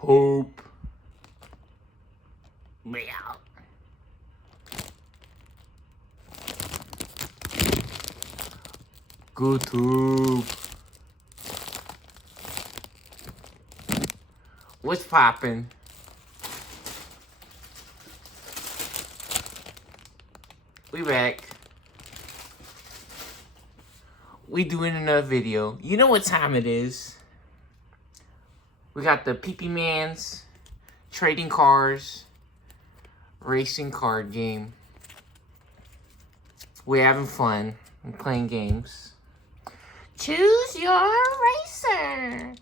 Poop. Meow. YouTube. What's poppin'? We back. We doing another video. You know what time it is. We got the Pee Pee Man's trading cars racing card game. We're having fun and playing games. Choose your racer.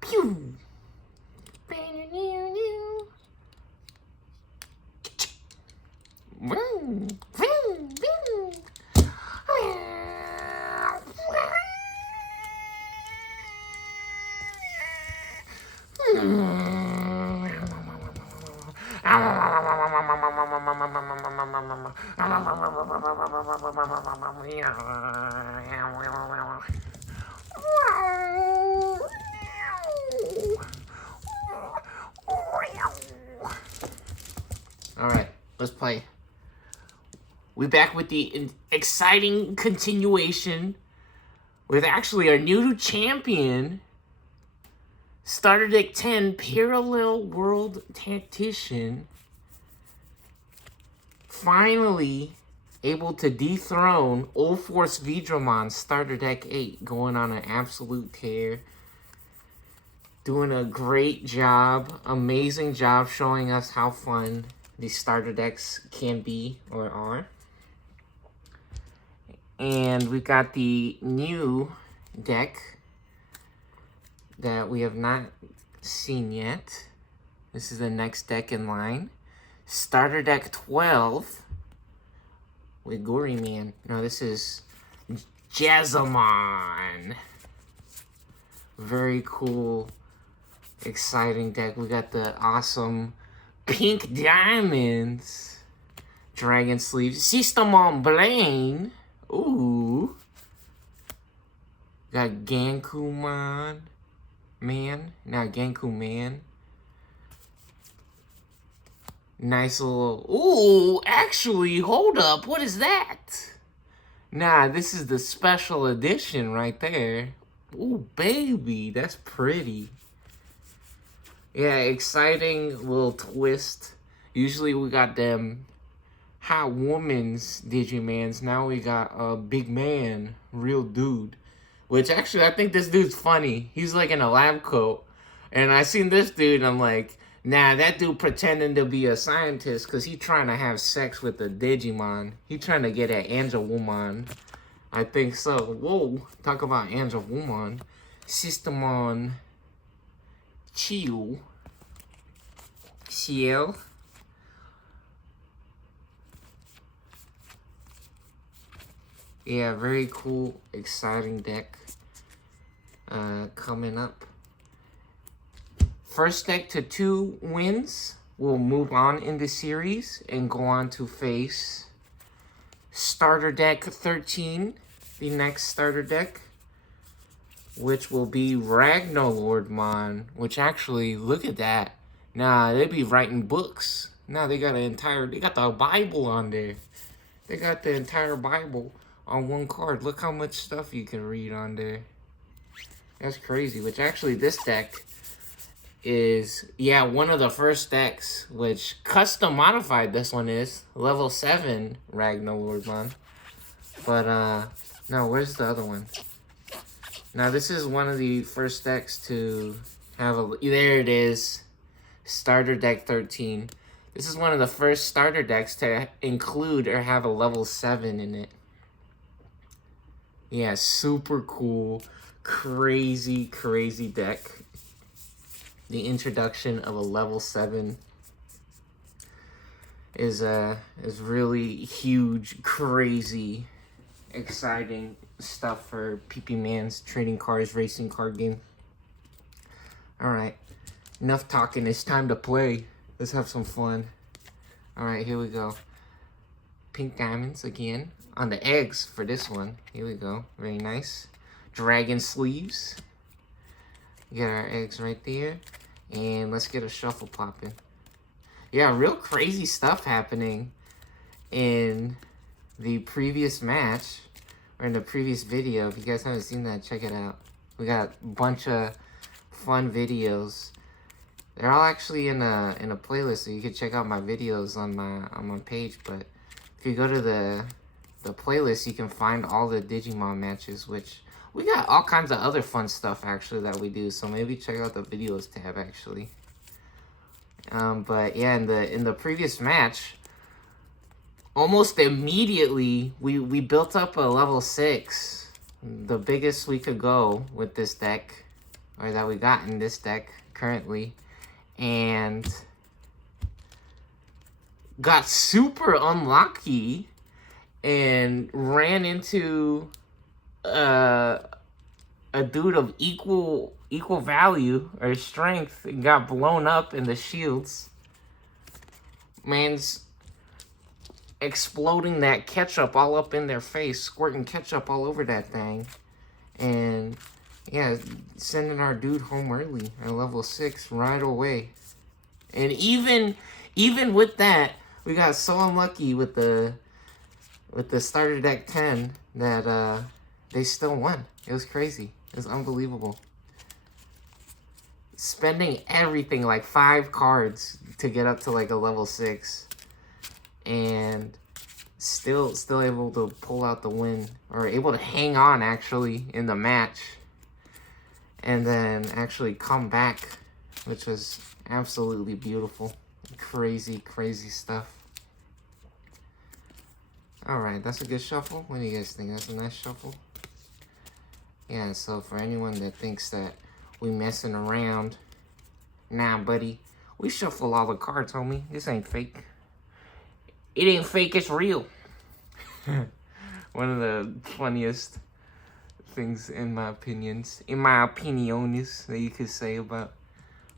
Pew. All right, let's play. We're back with the exciting continuation with actually our new champion, Starter Deck 10 Parallel World Tactician, finally able to dethrone Old Force Vidramon Starter Deck 8, going on an absolute tear. Doing a great job, amazing job showing us how fun these starter decks can be or are. And we've got the new deck that we have not seen yet. This is the next deck in line. Starter Deck 12 with Gory Man. No, this is Jazzamon. Very cool, exciting deck. We got the awesome Pink Diamonds, Dragon Sleeves, Systemon Blaine. Ooh. Got Gankumon Man. Not Ganku Man. Nice little... Ooh, actually, hold up. What is that? Nah, this is the special edition right there. Ooh, baby. That's pretty. Yeah, exciting little twist. Usually we got them hot woman's Digimans. Now we got a big man, real dude. Which actually, I think this dude's funny. He's like in a lab coat. And I seen this dude and I'm like, nah, that dude pretending to be a scientist because he trying to have sex with a Digimon. He trying to get at Angelwoman. I think so. Whoa, talk about Angelwoman. Systemon Chill. Ciel. Yeah, very cool, exciting deck coming up. First deck to 2 wins will move on in the series and go on to face Starter Deck 13, the next starter deck, which will be Ragnarlordmon, which actually, look at that. Nah, they be writing books. Nah, they got the Bible on there. They got the entire Bible on one card. Look how much stuff you can read on there. That's crazy. Which actually, this deck is, yeah, one of the first decks, which custom modified this one is. Level 7 Ragnarlordmon. But, no, where's the other one? Now, this is one of the first decks to have a, there it is. Starter Deck 13. This is one of the first starter decks to include or have a level 7 in it. Yeah, super cool, crazy, crazy deck. The introduction of a level 7 is really huge, crazy, exciting stuff for Pee Pee Man's trading cards racing card game. Alright, enough talking, it's time to play. Let's have some fun. Alright, here we go. Pink diamonds again. On the eggs for this one. Here we go. Very nice. dragon sleeves. We got our eggs right there. And let's get a shuffle popping. Yeah, real crazy stuff happening in the previous match, or in the previous video. If you guys haven't seen that, check it out. We got a bunch of fun videos. They're all actually in a playlist, so you can check out my videos on my page. But if you go to the playlist, you can find all the Digimon matches, which we got all kinds of other fun stuff actually that we do. So maybe check out the videos tab actually. But yeah, in the previous match, almost immediately we built up a level 6, the biggest we could go with this deck, or that we got in this deck currently, and got super unlucky and ran into a dude of equal value or strength and got blown up in the shields. Man's exploding that ketchup all up in their face, squirting ketchup all over that thing. And yeah, sending our dude home early at level 6 right away. And even with that, we got so unlucky with the starter deck 10 that they still won. It was crazy. It was unbelievable. Spending everything, like 5 cards to get up to like a level 6. And still able to pull out the win, or able to hang on actually in the match, and then actually come back, which was absolutely beautiful. Crazy stuff. Alright, that's a good shuffle. What do you guys think? That's a nice shuffle. Yeah, so for anyone that thinks that we messing around, nah buddy, we shuffle all the cards, homie. This ain't fake. It ain't fake, it's real. One of the funniest things in my opinions, that you could say about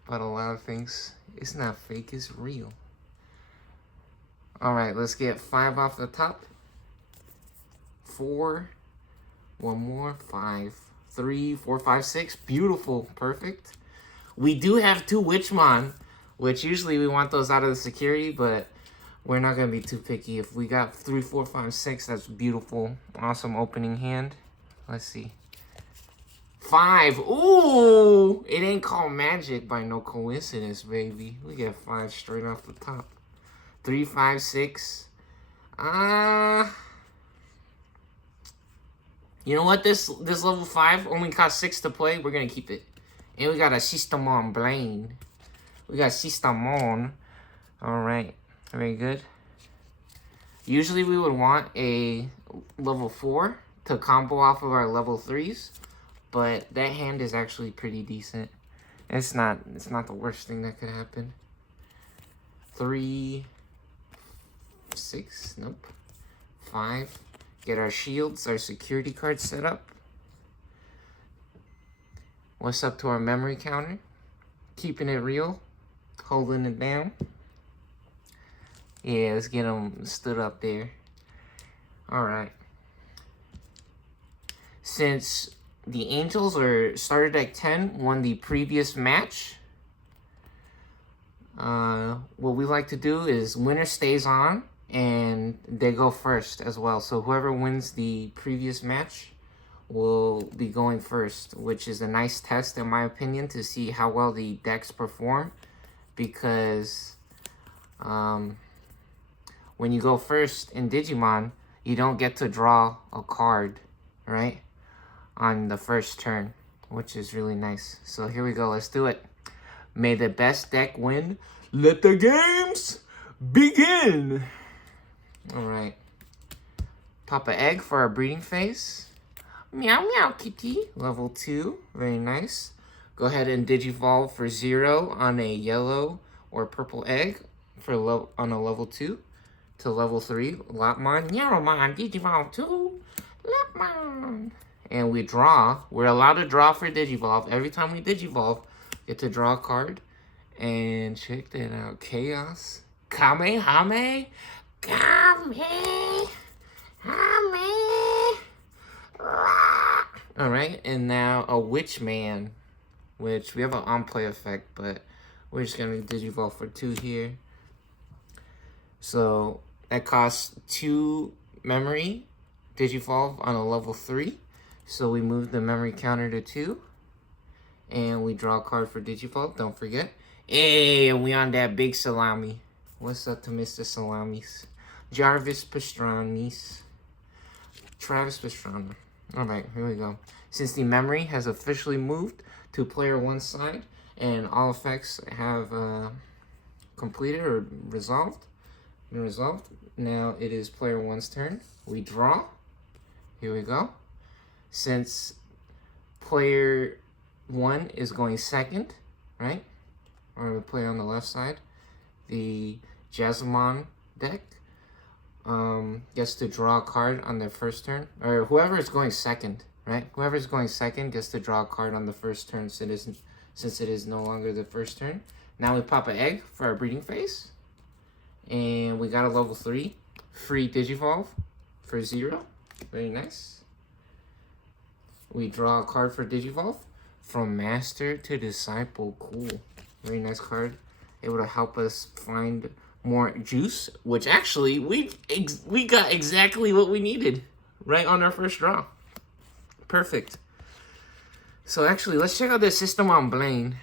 a lot of things. It's not fake, it's real. Alright, let's get 5 off the top. 4. One more. 5. 3, 4, 5, 6. Beautiful. Perfect. We do have 2 Witchmon, which usually we want those out of the security, but we're not going to be too picky. If we got 3, 4, 5, 6, that's beautiful. Awesome opening hand. Let's see. 5. Ooh! It ain't called magic by no coincidence, baby. We get 5 straight off the top. 3, 5, 6. You know what? This level 5 only cost 6 to play. We're going to keep it. And we got a Systemon Blaine. We got Systemon. Alright. Very good. Usually we would want a level 4 to combo off of our level 3s, but that hand is actually pretty decent. It's not the worst thing that could happen. 3, 6, nope. 5. Get our shields, our security cards set up. What's up to our memory counter? Keeping it real, holding it down. Yeah, let's get them stood up there. Alright. Since the Angels, or starter deck 10, won the previous match, what we like to do is winner stays on, and they go first as well. So whoever wins the previous match will be going first, which is a nice test, in my opinion, to see how well the decks perform, because when you go first in Digimon, you don't get to draw a card, right, on the first turn, which is really nice. So here we go, let's do it. May the best deck win. Let the games begin. Alright. Pop an egg for our breeding phase. Meow meow kitty. Level 2, very nice. Go ahead and Digivolve for 0 on a yellow or purple egg for on a level 2. To level 3, Lapmon, Yaromon, Digivolve 2, Lapmon. And we draw. We're allowed to draw for Digivolve. Every time we Digivolve, get to draw a card. And check that out. Chaos. Kamehame. Kamehame. Alright, and now a Witch Man, which we have an on-play effect, but we're just going to Digivolve for 2 here. So that costs 2 memory Digivolve on a level 3. So we move the memory counter to 2. And we draw a card for Digivolve, don't forget. Hey, and we on that big salami. What's up to Mr. Salamis? Jarvis Pastrani's. Travis Pastrana. Alright, here we go. Since the memory has officially moved to player 1's side, and all effects have completed or resolved, now it is player 1's turn. We draw. Here we go. Since player 1 is going second, right? We're going to play on the left side. The Jasmine deck gets to draw a card on their first turn. Or whoever is going second, right? Whoever is going second gets to draw a card on the first turn since it is no longer the first turn. Now we pop an egg for our breeding phase. And we got a level 3 free Digivolve for 0. Very nice. We draw a card for Digivolve. From Master to Disciple. Cool. Very nice card. Able to help us find more juice, which actually we got exactly what we needed right on our first draw. Perfect. So actually, let's check out the system on Blaine,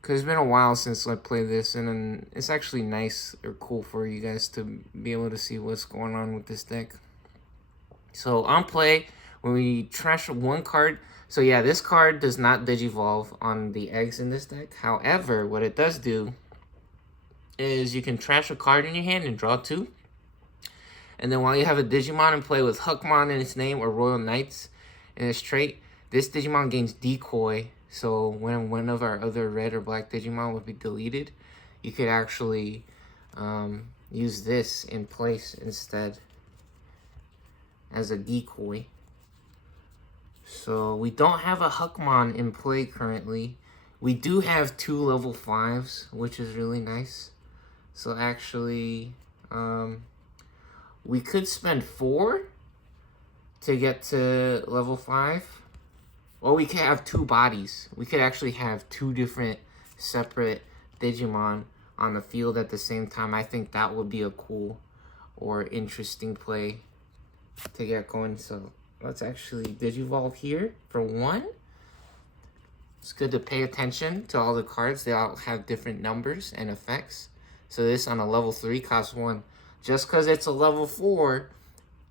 because it's been a while since I played this, and then it's actually nice or cool for you guys to be able to see what's going on with this deck. So on play, when we trash 1 card, so yeah, this card does not Digivolve on the eggs in this deck. However, what it does do is you can trash a card in your hand and draw 2. And then while you have a Digimon in play with Huckmon in its name or Royal Knights in its trait, this Digimon gains Decoy. So when one of our other red or black Digimon would be deleted, you could actually use this in place instead as a decoy. So we don't have a Huckmon in play currently. We do have 2 level 5s, which is really nice. So actually, we could spend 4 to get to level 5. Or we could have 2 bodies. We could actually have 2 different separate Digimon on the field at the same time. I think that would be a cool or interesting play to get going. So let's actually Digivolve here for 1. It's good to pay attention to all the cards. They all have different numbers and effects. So this on a level 3 costs 1. Just because it's a level 4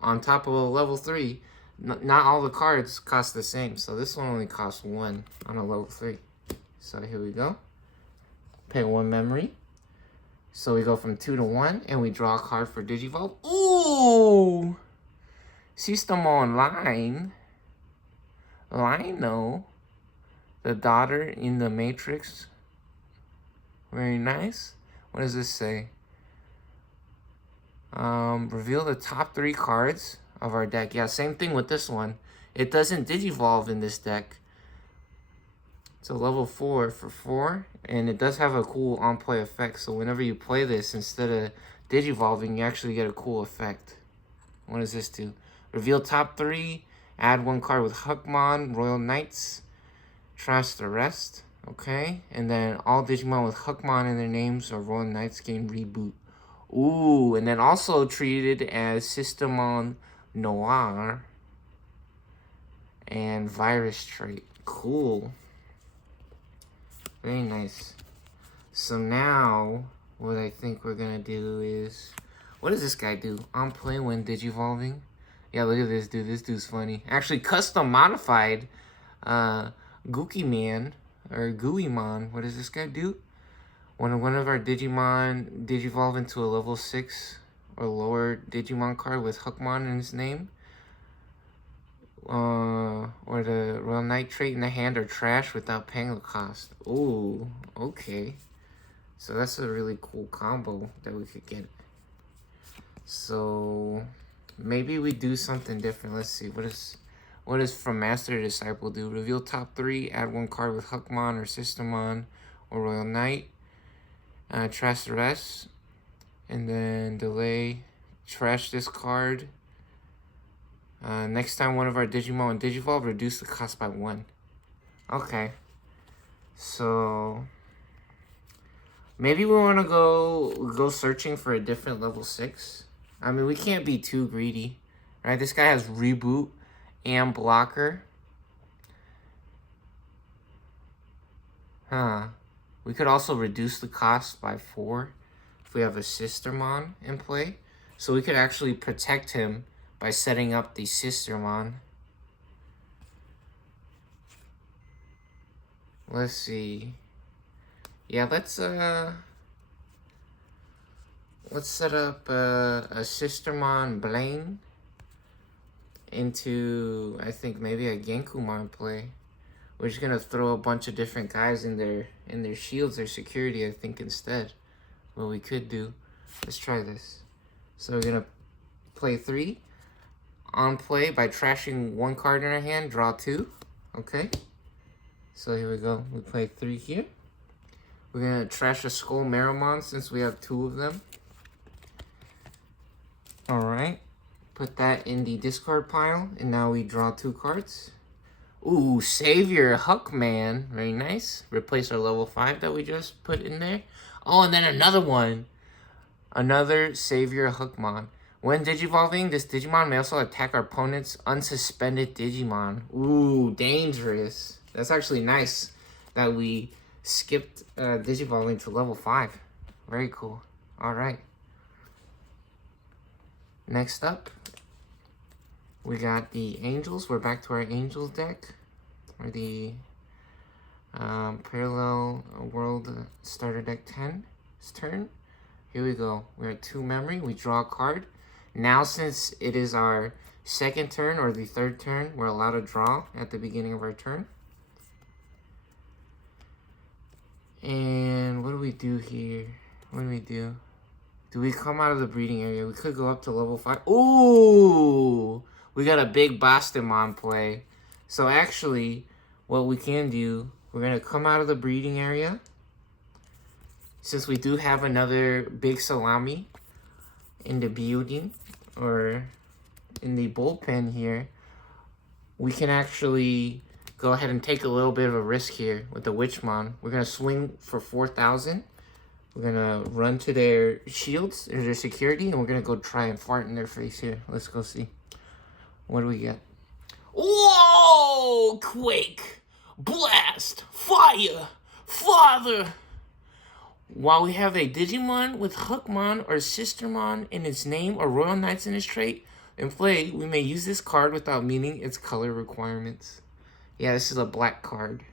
on top of a level 3, not all the cards cost the same. So this one only costs 1 on a level 3. So here we go. Pay 1 memory. So we go from 2 to 1, and we draw a card for Digivolve. Ooh! System Online. Lino. The daughter in the Matrix. Very nice. What does this say? Reveal the top 3 cards of our deck. Yeah, same thing with this one. It doesn't Digivolve in this deck. It's a level 4 for 4. And it does have a cool on-play effect. So whenever you play this, instead of Digivolving, you actually get a cool effect. What does this do? Reveal top 3. Add 1 card with Huckmon, Royal Knights. Trash the rest. Okay. And then all Digimon with Huckmon in their names or Royal Knights gain reboot. Ooh. And then also treated as Systemon Noir and Virus trait. Cool. Very nice. So now, what I think we're going to do is... What does this guy do? On play when Digivolving? Yeah, look at this dude. This dude's funny. Actually, custom modified Gookie Man, or Gooiemon. What does this guy do? When one of our Digimon Digivolve into a level 6 or lower Digimon card with Huckmon in its name, or the Royal Knight trait in the hand are trash without paying the cost. Ooh, okay. So that's a really cool combo that we could get. So maybe we do something different. Let's see. What does From Master to Disciple do? Reveal top 3, add 1 card with Huckmon or Systemon or Royal Knight. Trash the rest. And then delay. Trash this card. Next time one of our Digimon Digivolve, reduce the cost by 1. Okay. So maybe we want to go searching for a different level 6. I mean, we can't be too greedy, right? This guy has reboot and blocker. Huh. We could also reduce the cost by 4 if we have a Sistermon in play. So we could actually protect him by setting up the Sistermon. Let's see. Yeah, let's set up a Sistermon Blaine into, I think, maybe a Genkumon play. We're just gonna throw a bunch of different guys in their shields, their security, I think, instead. What we could do. Let's try this. So we're gonna play 3. On play by trashing 1 card in our hand, draw 2. Okay. So here we go. We play 3 here. We're gonna trash a Skull Meramon since we have 2 of them. Alright. Put that in the discard pile, and now we draw 2 cards. Ooh, Savior Huckman. Very nice. Replace our level 5 that we just put in there. Oh, and then another one. Another Savior Huckmon. When Digivolving, this Digimon may also attack our opponent's unsuspended Digimon. Ooh, dangerous. That's actually nice that we skipped Digivolving to level 5. Very cool. Alright. Next up, we got the Angels. We're back to our Angels deck. Or the Parallel World Starter Deck 10's turn. Here we go. We're at 2 memory. We draw a card. Now, since it is our second turn or the third turn, we're allowed to draw at the beginning of our turn. And what do we do here? What do we do? Do we come out of the breeding area? We could go up to level 5. Ooh! We got a big Bastamon play. So actually, what we can do, we're going to come out of the breeding area. Since we do have another big Salami in the building, or in the bullpen here, we can actually go ahead and take a little bit of a risk here with the Witchmon. We're going to swing for 4,000. We're going to run to their shields, or their security, and we're going to go try and fart in their face here. Let's go see. What do we get? Whoa! Quake! Blast! Fire! Father! While we have a Digimon with Hookmon or Sistermon in its name or Royal Knights in its trait in play, we may use this card without meeting its color requirements. Yeah, this is a black card.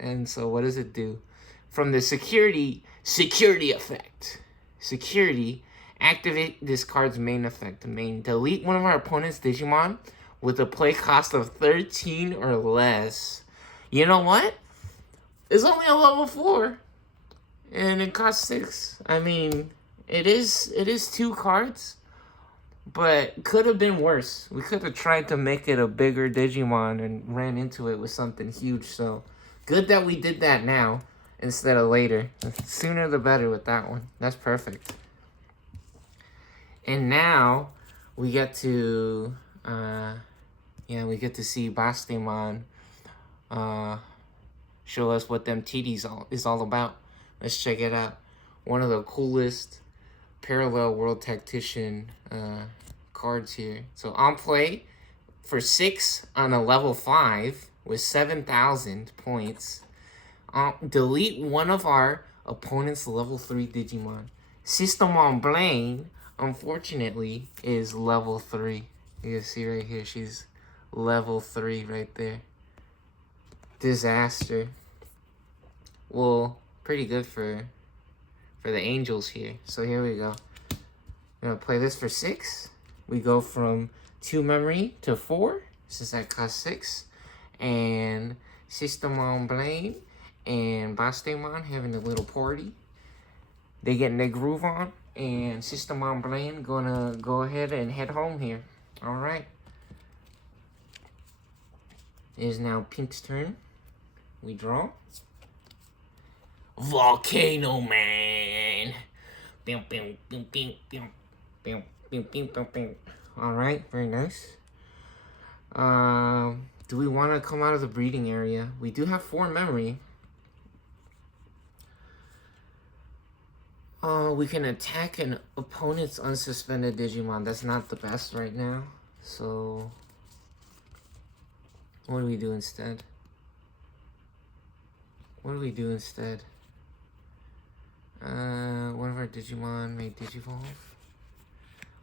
And so what does it do? From the security effect. Security, activate this card's main effect. Delete one of our opponent's Digimon with a play cost of 13 or less. You know what? It's only a level 4. And it costs 6. I mean, it is 2 cards, but could have been worse. We could have tried to make it a bigger Digimon and ran into it with something huge. So good that we did that now instead of later. Sooner the better with that one. That's perfect. And now we get to see Bastamon show us what them TDs is all about. Let's check it out. One of the coolest Parallel World Tactician cards here. So on play for 6 on a level 5 with 7,000 points. Delete one of our opponent's level 3 Digimon. Systemon Blaine, unfortunately, is level 3. You can see right here, she's level 3 right there. Disaster. Well, pretty good for the Angels here. So here we go. We're gonna play this for 6. We go from 2 memory to 4, since that costs 6. And Systemon Blaine and Bastamon having a little party. They getting their groove on, and Systemon Blaine gonna go ahead and head home here. Alright. It is now Pink's turn. We draw. Volcano Man. Alright, very nice. Do we want to come out of the breeding area? We do have 4 memory. We can attack an opponent's unsuspended Digimon. That's not the best right now. So, what do we do instead? What do we do instead? One of our Digimon may Digivolve.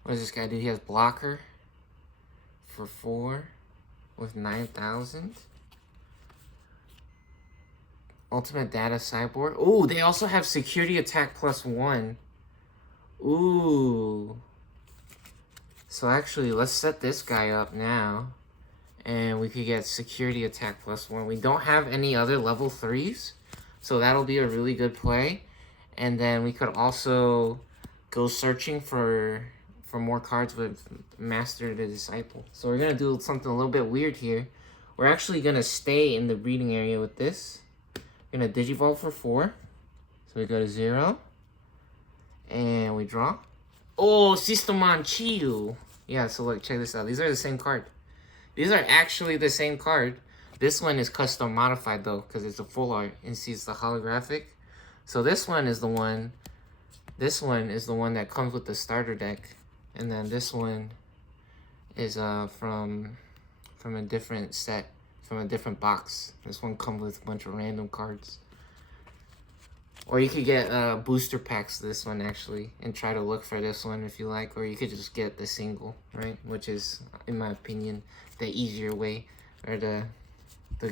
What does this guy do? He has Blocker for 4 with 9,000. Ultimate Data Cyborg. Ooh, they also have Security Attack +1. Ooh. So actually, let's set this guy up now. And we could get Security Attack +1. We don't have any other level 3s. So that'll be a really good play. And then we could also go searching for more cards with Master the Disciple. So we're going to do something a little bit weird here. We're actually going to stay in the breeding area with this. We're going to Digivolve for 4. So we go to 0. And we draw. Oh, Systemon Chiyu. Yeah, so look, check this out. These are the same card. These are actually the same card. This one is custom modified though, because it's a full art. And see, it's the holographic. So this one is the one. This one is the one that comes with the starter deck. And then this one is from a different set, from a different box. This one comes with a bunch of random cards. Or you could get booster packs this one actually, and try to look for this one if you like. Or you could just get the single, right? Which is, in my opinion, the easier way, or the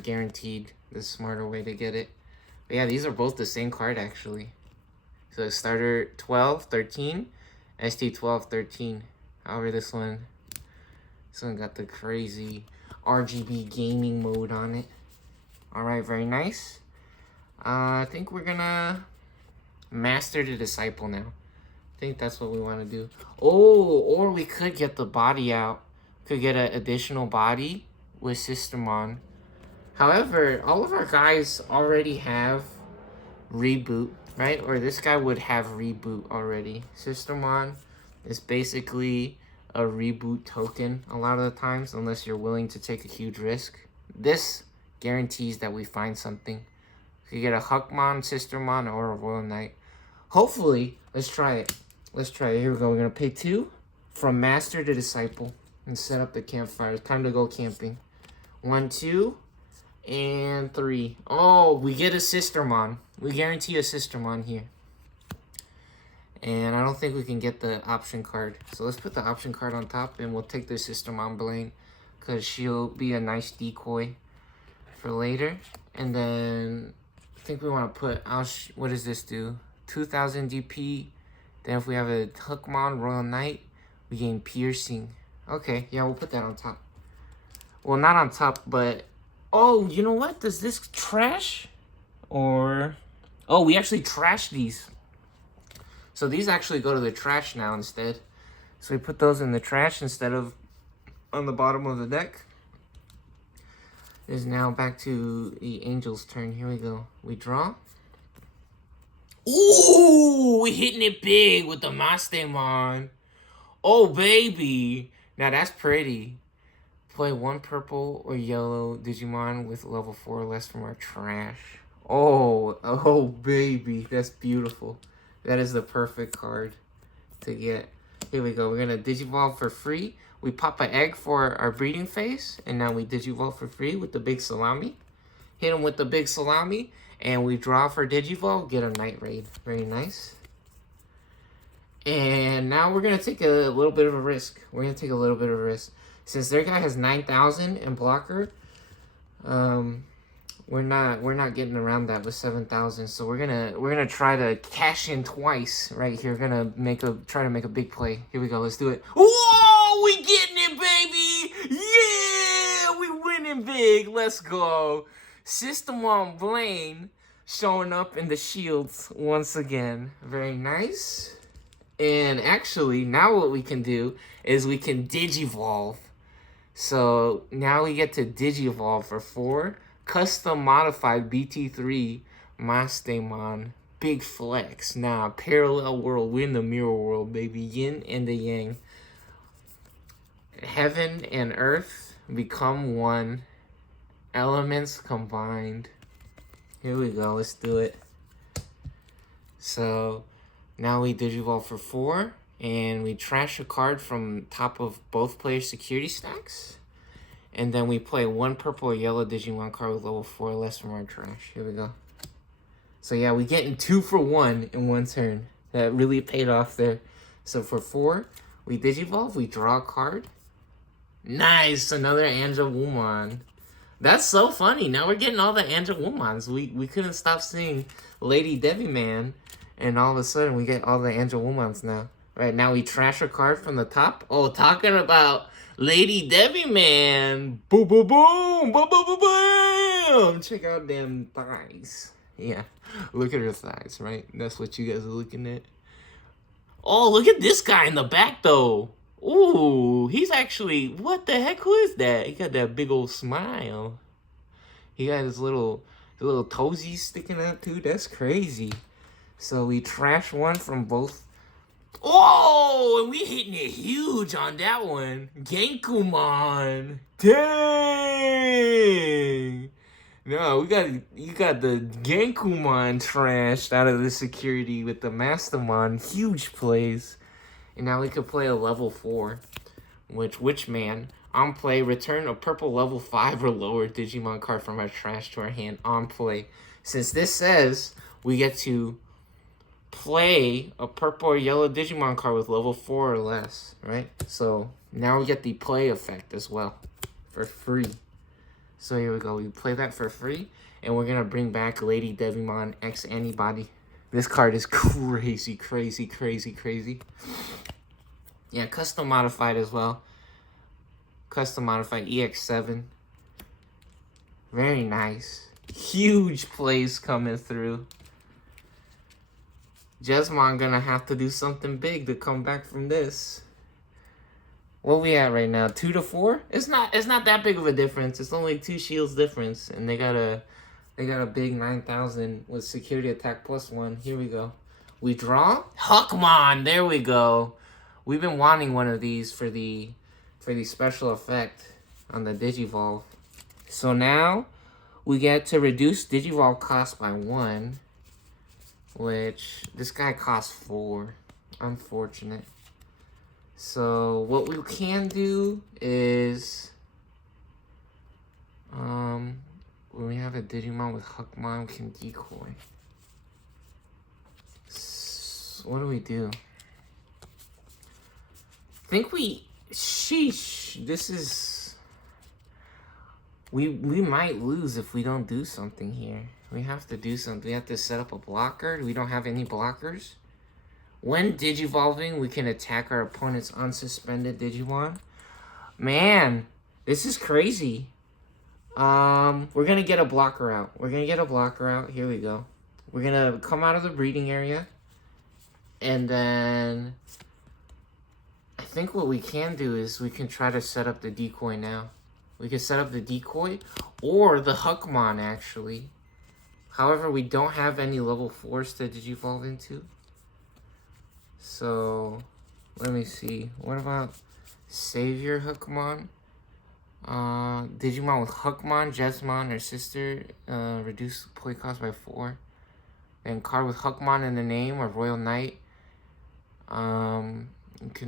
guaranteed, the smarter way to get it. But yeah, these are both the same card actually. So starter 12, 13, ST12, 13. However, this one got the crazy RGB gaming mode on it. Alright, very nice. I think we're gonna Master the Disciple now. I think that's what we want to do. Oh, or we could get the body out. Could get an additional body with Systemon. However, all of our guys already have Reboot, right? Or this guy would have Reboot already. Systemon is basically a Reboot token a lot of the times, unless you're willing to take a huge risk. This guarantees that we find something. We could get a Huckmon, Systemon, or a Royal Knight. Hopefully, let's try it. Let's try it. Here we go. We're going to pay 2 from Master to Disciple and set up the campfire. It's time to go camping. 1, 2, and 3. Oh, we get a Systemon. We guarantee a Systemon here. And I don't think we can get the option card. So let's put the option card on top and we'll take the Systemon Blaine, because she'll be a nice decoy for later. And then I think we want to put, what does this do? 2,000 DP. Then if we have a Huckmon Royal Knight, we gain Piercing. Okay, yeah, we'll put that on top. Well, not on top, but... Oh, you know what? Does this trash? Or... Oh, we actually trash these. So these actually go to the trash now instead. So we put those in the trash instead of on the bottom of the deck. Is now back to the Angel's turn. Here we go. We draw. Ooh, we hitting it big with the Mastemon. Oh, baby. Now that's pretty. Play 1 purple or yellow Digimon with level 4 or less from our trash. Oh, baby. That's beautiful. That is the perfect card to get. Here we go. We're going to Digivolve for free. We pop an egg for our breeding phase. And now we Digivolve for free with the big salami. Hit him with the big salami. And we draw for Digivolve. Get a Night Raid. Very nice. And now we're going to take a little bit of a risk. We're going to take a little bit of a risk. Since their guy has 9,000 in blocker, we're not getting around that with 7,000. So we're gonna try to cash in twice right here. We're gonna try to make a big play. Here we go. Let's do it. Whoa, we getting it, baby! Yeah, we winning big. Let's go. Systemon Blaine showing up in the shields once again. Very nice. And actually, now what we can do is we can Digivolve. So now we get to Digivolve for 4. Custom modified BT3 Mastemon. Big flex. Now, parallel world. We're in the mirror world, baby. Yin and the yang. Heaven and earth. become one. Elements combined. Here we go. Let's do it. So now we Digivolve for 4. And we trash a card from top of both players' security stacks. And then we play 1 purple or yellow Digimon card with level 4 or less from our trash. Here we go. So yeah, we getting 2 for 1 in 1 turn. That really paid off there. So for 4, we Digivolve, we draw a card. Nice! Another Angelwomon. That's so funny. Now we're getting all the Angelwomons. We couldn't stop seeing Lady Deviman. And all of a sudden, we get all the Angelwomons now. Right, now we trash a card from the top. Oh, talking about Lady Deviman. Boom, boom, boom. Boom, boom, boom, boom. Check out them thighs. Yeah, look at her thighs, right? That's what you guys are looking at. Oh, look at this guy in the back, though. Ooh, he's actually... What the heck? Who is that? He got that big old smile. He got his little toesies sticking out, too. That's crazy. So we trash 1 from both... Oh, and we hitting it huge on that one. Genkumon. Dang. No, you got the Genkumon trashed out of the security with the Mastermon. Huge plays. And now we could play a level 4. Witchman. On play, return a purple level 5 or lower Digimon card from our trash to our hand on play. Since this says we get to play a purple or yellow Digimon card with level 4 or less, right? So now we get the play effect as well for free. So here we go. We play that for free, and we're gonna bring back Lady Devimon X Antibody. This card is crazy, crazy, crazy, crazy. Yeah, custom modified as well. Custom modified EX7. Very nice. Huge plays coming through. Jesmon gonna have to do something big to come back from this. What we at right now? 2 to 4? It's not that big of a difference. It's only 2 shields difference, and they got a big 9,000 with security attack +1. Here we go. We draw Huckmon. There we go. We've been wanting one of these for the special effect on the Digivolve. So now we get to reduce Digivolve cost by 1. Which, this guy costs 4. Unfortunate. So, what we can do is... when we have a Digimon with Huckmon, we can decoy. So, what do we do? I think we... Sheesh. This is... We might lose if we don't do something here. We have to do something. We have to set up a blocker. We don't have any blockers. When Digivolving, we can attack our opponent's unsuspended Digimon. Man, this is crazy. We're going to get a blocker out. Here we go. We're going to come out of the breeding area. And then... I think what we can do is we can try to set up the decoy now. We can set up the decoy or the Huckmon, actually. However, we don't have any level 4s to Digivolve into. So, let me see. What about Savior Huckmon? Digimon with Huckmon, Jesmon, or sister. Reduce play cost by 4. And card with Huckmon in the name or Royal Knight. Can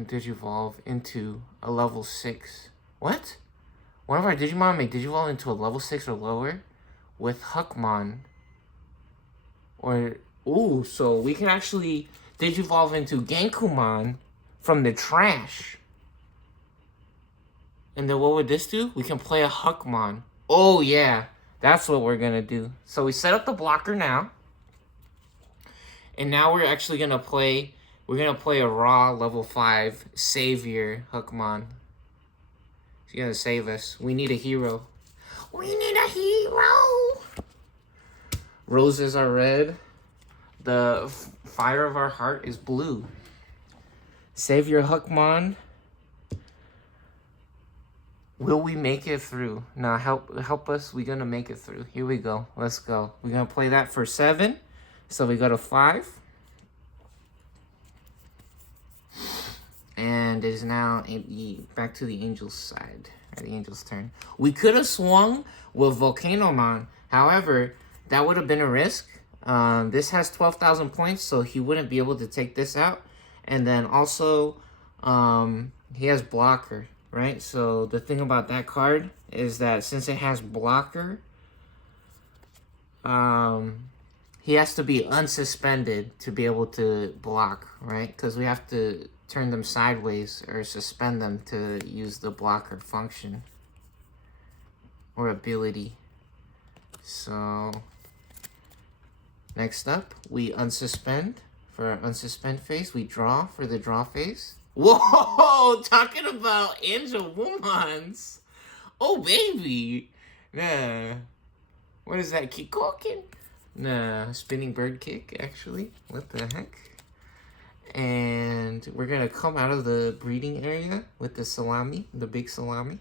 Digivolve into a level 6. What? One of our Digimon may Digivolve into a level 6 or lower with Huckmon. Or, ooh, so we can actually Digivolve into Genkumon from the trash. And then what would this do? We can play a Huckmon. Oh, yeah. That's what we're going to do. So we set up the blocker now. And now we're actually going to play... We're going to play a raw level 5 Savior Huckmon. He's going to save us. We need a hero. We need a hero! Roses are red. The fire of our heart is blue. Savior Huckmon. Will we make it through? Now help us. We're going to make it through. Here we go. Let's go. We're going to play that for 7. So we go to 5. And it is now back to the angel's side. The Angel's turn. We could have swung with Volcanomon. However, that would have been a risk. This has 12,000 points, so he wouldn't be able to take this out. And then also, he has Blocker, right? So the thing about that card is that since it has Blocker, he has to be unsuspended to be able to block, right? Because we have to turn them sideways or suspend them to use the blocker function or ability. So next up, we unsuspend for our unsuspend phase. We draw for the draw phase. Whoa, talking about Angel Womans. Oh, baby. Nah. What is that, Kikokin? Nah, spinning bird kick, actually. What the heck? And we're going to come out of the breeding area with the salami, the big salami.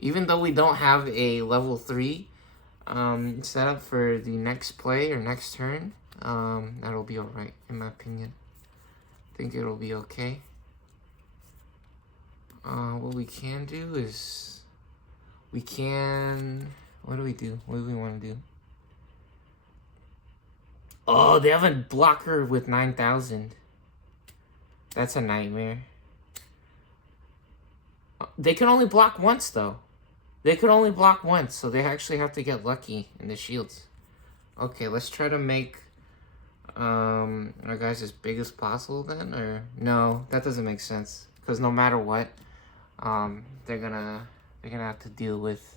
Even though we don't have a level 3 set up for the next play or next turn, that'll be alright, in my opinion. I think it'll be okay. What we can do is... we can... what do we do? What do we want to do? Oh, they have a blocker with 9,000. That's a nightmare. They can only block once, though. They could only block once, so they actually have to get lucky in the shields. Okay, let's try to make our guys as big as possible then, or no, that doesn't make sense because no matter what, they're gonna have to deal with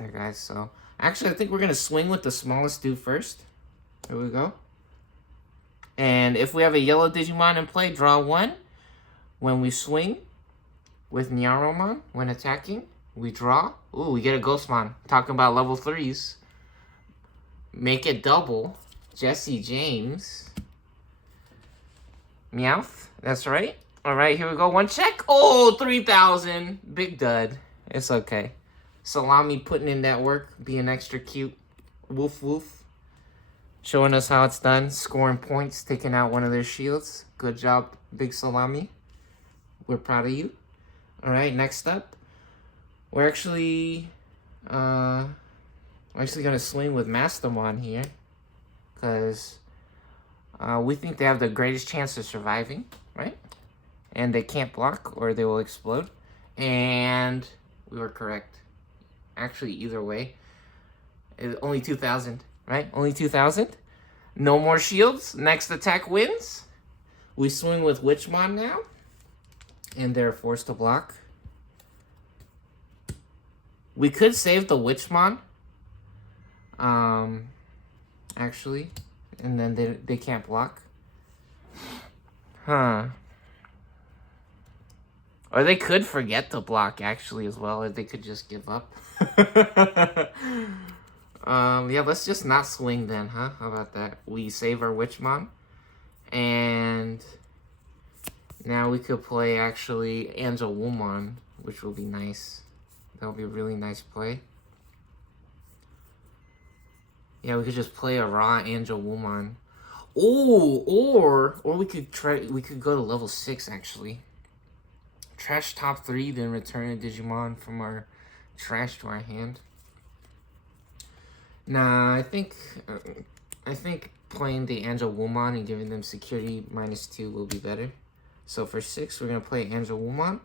our guys. So actually, I think we're gonna swing with the smallest dude first. Here we go. And if we have a yellow Digimon in play, draw 1. When we swing with Nyaromon, when attacking, we draw. Ooh, we get a Ghostmon. Talking about level 3s. Make it double. Jesse James. Meowth. That's right. All right, here we go. 1 check. Oh, 3,000. Big dud. It's okay. Salami putting in that work. Being extra cute. Woof, woof. Showing us how it's done. Scoring points. Taking out one of their shields. Good job, Big Salami. We're proud of you. All right, next up. We're actually going to swing with Mastamon here. Because we think they have the greatest chance of surviving, right? And they can't block or they will explode. And we were correct. Actually, either way. It's only 2,000, right? Only 2,000. No more shields. Next attack wins. We swing with Witchmon now. And they're forced to block. We could save the Witchmon. Actually. And then they can't block. Huh. Or they could forget to block, actually, as well. Or they could just give up. Yeah, let's just not swing then, huh? How about that? We save our Witchmon. And now we could play, actually, Angel Womon, which will be nice. That would be a really nice play. Yeah, we could just play a raw Angel Womon. Oh, or we could go to level 6, actually. Trash top 3, then return a Digimon from our trash to our hand. Nah, I think playing the Angel Womon and giving them security -2 will be better. So for 6, we're gonna play Angel Womon.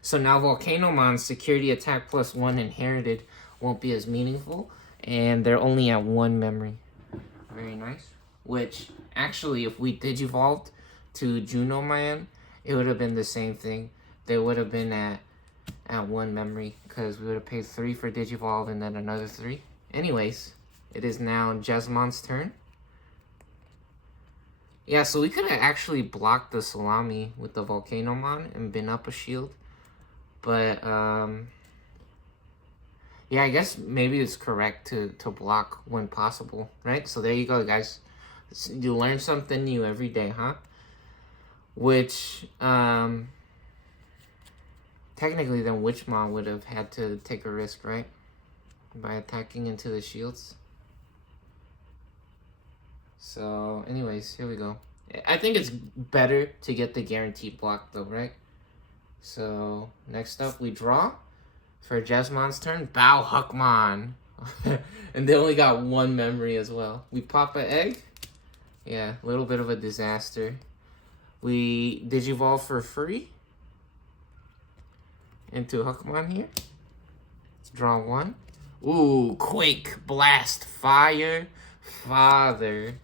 So now Volcanomon's security attack +1 inherited won't be as meaningful, and they're only at 1 memory. Very nice. Which actually, if we digivolved to Juno Man, it would have been the same thing. They would have been at 1 memory because we would have paid 3 for digivolve and then another 3. Anyways, it is now Jesmon's turn. Yeah, so we could have actually blocked the Salami with the Volcanomon and been up a shield. But, yeah, I guess maybe it's correct to block when possible, right? So there you go, guys. You learn something new every day, huh? Which, technically then Witchmon would have had to take a risk, right? By attacking into the shields. So, anyways, here we go. I think it's better to get the guaranteed block, though, right? So, next up we draw. For Jasmine's turn, Bow Huckmon. And they only got one memory as well. We pop an egg. Yeah, a little bit of a disaster. We Digivolve for free into Huckmon here. Let's draw one. Ooh, Quake, Blast, Fire, Father.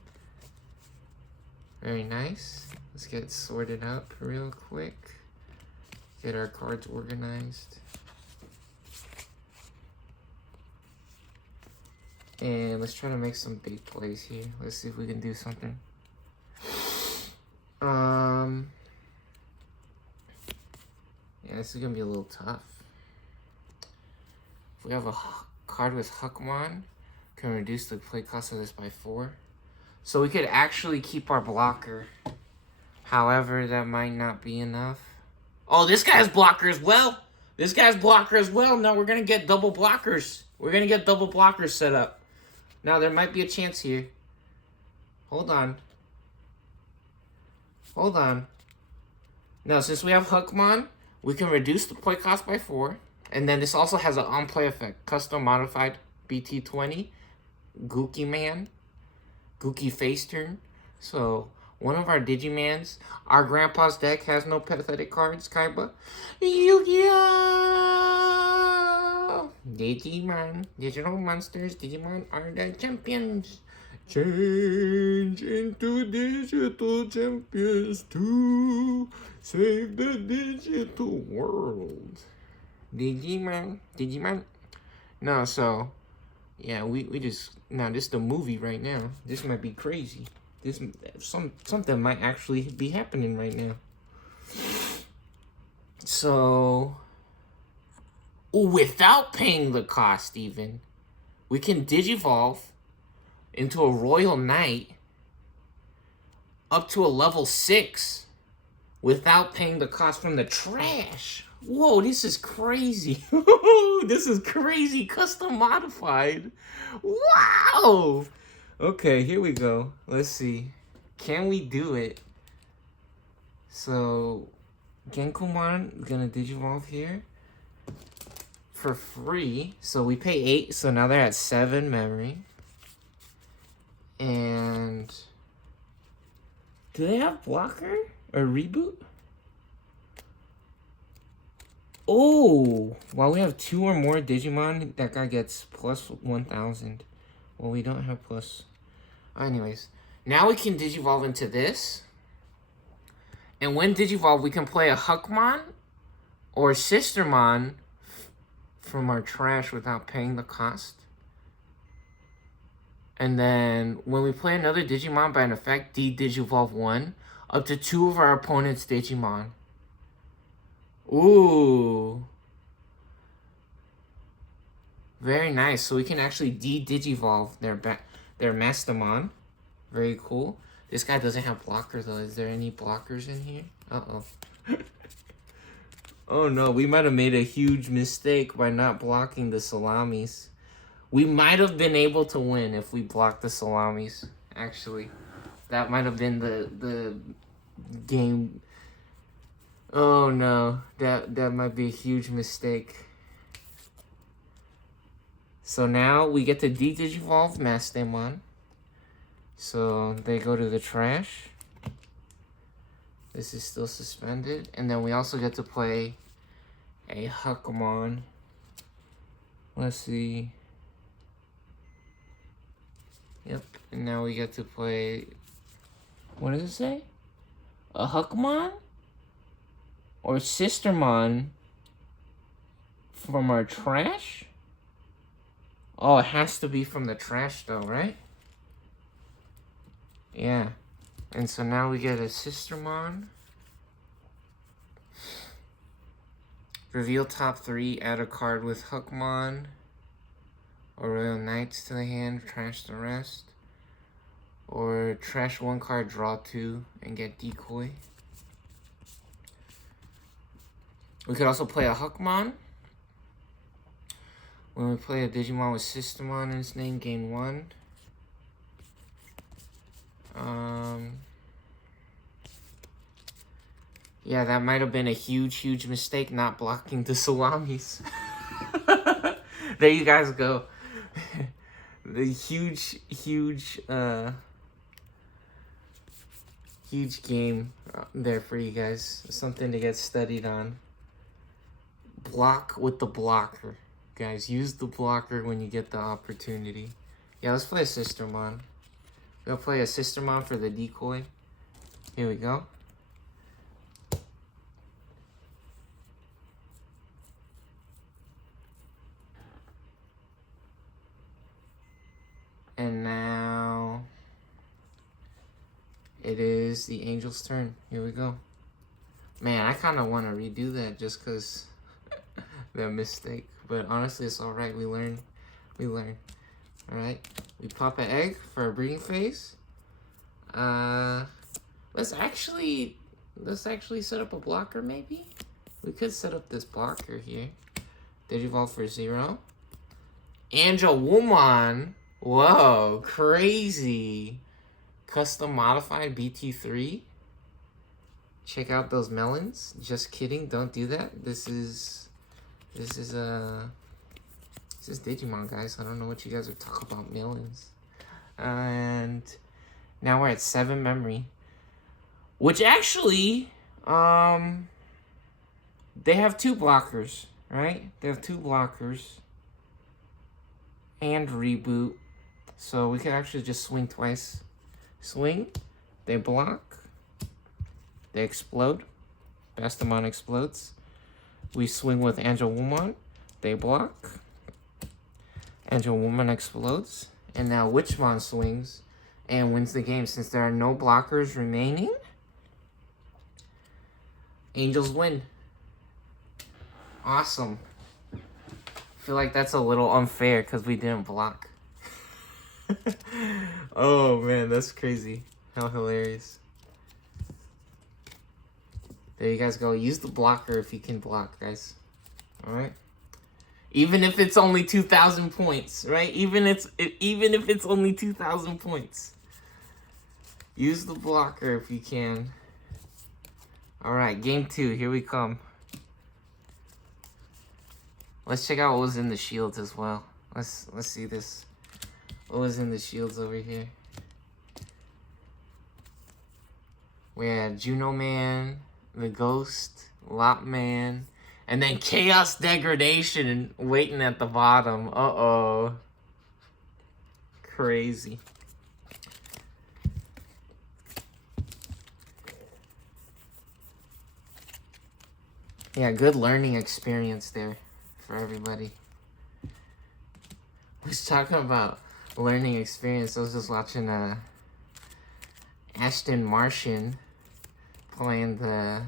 Very nice. Let's get it sorted up real quick. Get our cards organized. And let's try to make some big plays here. Let's see if we can do something. Yeah, this is gonna be a little tough. If we have a card with Huckmon, can reduce the play cost of this by 4. So we could actually keep our blocker. However, that might not be enough. Oh, this guy's blocker as well. This guy's blocker as well. Now we're gonna get double blockers. We're gonna get double blockers set up. Now there might be a chance here. Hold on. Hold on. Now, since we have Huckmon, we can reduce the play cost by 4. And then this also has an on-play effect. Custom modified BT20. Gookie Man. Gookie face turn. So, one of our Digimans. Our grandpa's deck has no pathetic cards, Kaiba. Yu-Gi-Oh! Digimon. Digital monsters. Digimon are the champions. Change into digital champions to save the digital world. Digimon. No, so yeah, we just now this is the movie right now. This might be crazy. This something might actually be happening right now. So without paying the cost, even we can digivolve into a Royal Knight up to a level 6 without paying the cost from the trash. Whoa, this is crazy. This is crazy. Custom modified. Wow. Okay, here we go. Let's see. Can we do it? So, Genkumon is going to digivolve here for free. So we pay 8, so now they're at 7 memory. And do they have blocker or reboot? Oh, while we have 2 or more Digimon, that guy gets plus 1,000. Well, we don't have plus. Anyways, now we can digivolve into this. And when digivolve, we can play a Huckmon or Sistermon from our trash without paying the cost. And then when we play another Digimon by an effect, digivolve 1, up to 2 of our opponent's Digimon. Ooh. Very nice. So we can actually digivolve their Mastamon. Very cool. This guy doesn't have blocker though. Is there any blockers in here? Uh-oh. Oh no, we might have made a huge mistake by not blocking the Salamis. We might have been able to win if we blocked the Salamis, actually. That might have been the game. Oh no, that might be a huge mistake. So now we get to digivolve Mastamon. So they go to the trash. This is still suspended. And then we also get to play a Huckmon. Let's see. Yep, and now we get to play, what does it say? A Huckmon? Or Sistermon from our trash? Oh, it has to be from the trash though, right? Yeah. And so now we get a Sistermon. Reveal top 3, add a card with Huckmon. Or Royal Knights to the hand, trash the rest. Or trash 1 card, draw 2, and get decoy. We could also play a Huckmon. When we play a Digimon with Systemon in its name, gain 1. Yeah, that might have been a huge mistake not blocking the salamis. There you guys go. The huge game there for you guys. Something to get studied on. Block with the blocker. Guys, use the blocker when you get the opportunity. Yeah, let's play a Sistermon. We'll play a Sistermon for the decoy. Here we go. And now it is the Angel's turn. Here we go. Man, I kind of want to redo that just because that mistake. But honestly, it's all right. We learn. All right. We pop an egg for a breeding phase. Let's actually set up a blocker. Maybe we could set up this blocker here. Digivolve for 0. Angelwoman. Whoa, crazy. Custom modified BT3. Check out those melons. Just kidding, don't do that. This is Digimon, guys. I don't know what you guys are talking about melons. And now we're at 7 memory. Which actually, they have 2 blockers, right? They have 2 blockers. And reboot. So we could actually just swing twice. Swing, they block, they explode. Bastamon explodes. We swing with Angelwoman, they block. Angelwoman explodes. And now Witchmon swings and wins the game. Since there are no blockers remaining, Angels win. Awesome. I feel like that's a little unfair because we didn't block. Oh man, that's crazy. How hilarious. There you guys go. Use the blocker if you can block, guys. Alright? Even if it's only 2,000 points, right? Even if it's only 2,000 points. Use the blocker if you can. Alright, game 2. Here we come. Let's check out what was in the shields as well. Let's see this. What was in the shields over here? We had Juno Man, the Ghost, Lot Man, and then Chaos Degradation waiting at the bottom. Uh-oh. Crazy. Yeah, good learning experience there for everybody. I was talking about learning experience. I was just watching Ashton Martian playing the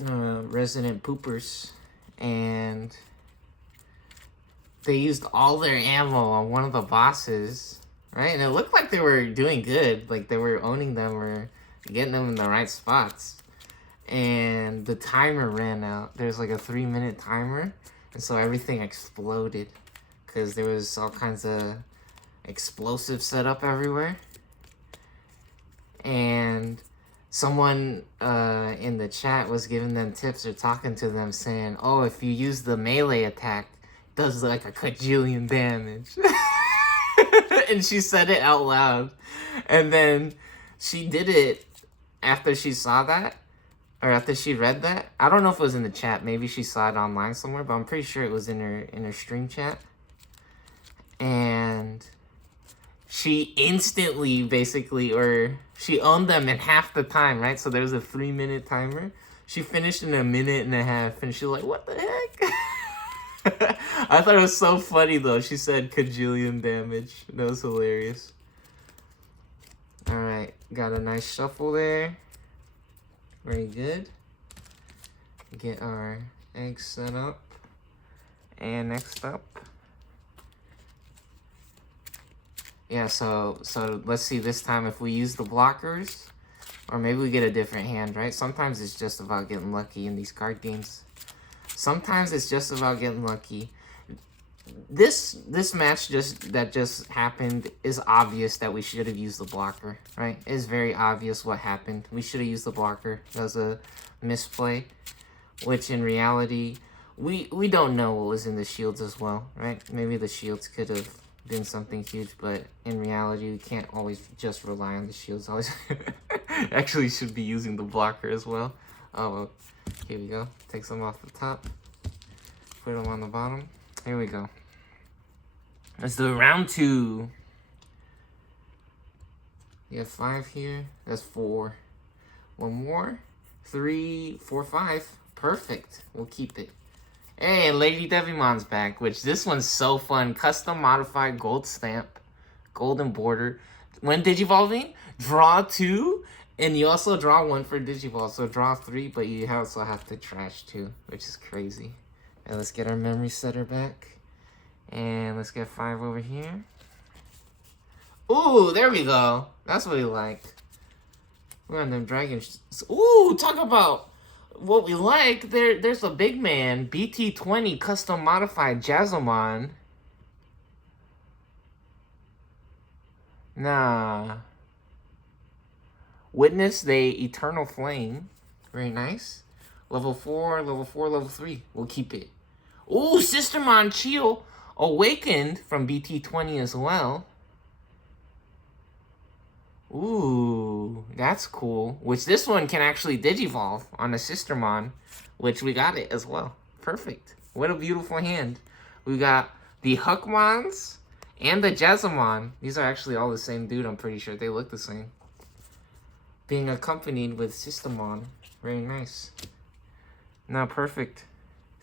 Resident Poopers, and they used all their ammo on one of the bosses, right? And it looked like they were doing good, like they were owning them or getting them in the right spots. And the timer ran out. There's like a 3-minute timer. And so everything exploded because there was all kinds of explosives set up everywhere. And someone in the chat was giving them tips or talking to them saying, oh, if you use the melee attack, it does like a kajillion damage. And she said it out loud. And then she did it after she saw that. Or after she read that. I don't know if it was in the chat. Maybe she saw it online somewhere, but I'm pretty sure it was in her stream chat. And she instantly, basically, or she owned them in half the time, right? So there was a 3-minute timer. She finished in a minute and a half, and she was like, what the heck? I thought it was so funny, though. She said kajillion damage. That was hilarious. Alright, got a nice shuffle there. Very good. Get our eggs set up. And next up. Yeah, so let's see this time if we use the blockers. Or maybe we get a different hand, right? Sometimes it's just about getting lucky in these card games. Sometimes it's just about getting lucky. this match that just happened is obvious that we should have used the blocker, right? It's very obvious what happened. We should have used the blocker. That was a misplay, which in reality, we don't know what was in the shields as well, right? Maybe the shields could have been something huge, but in reality, we can't always just rely on the shields. Always actually should be using the blocker as well. Oh, well, here we go. Take some off the top. Put them on the bottom. Here we go. Let's do round 2. You have 5 here. That's 4. One more. 3, 4, 5. Perfect. We'll keep it. Hey, Lady Devimon's back, which this one's so fun. Custom modified gold stamp. Golden border. When digivolving, draw 2. And you also draw 1 for digivolve. So draw 3, but you also have to trash 2, which is crazy. And let's get our memory setter back. And let's get 5 over here. Ooh, there we go. That's what we like. We're on them dragons. Ooh, talk about what we like. There's a big man. BT20 custom modified Jazzomon. Nah. Witness the Eternal Flame. Very nice. Level 4, level 4, level 3. We'll keep it. Ooh, Sistermon Chio Awakened from BT20 as well. Ooh, that's cool. Which this one can actually digivolve on the Sistermon, which we got it as well. Perfect. What a beautiful hand. We got the Huckmons and the Jazzomon. These are actually all the same dude, I'm pretty sure. They look the same. Being accompanied with Sistermon. Very nice. Now, perfect.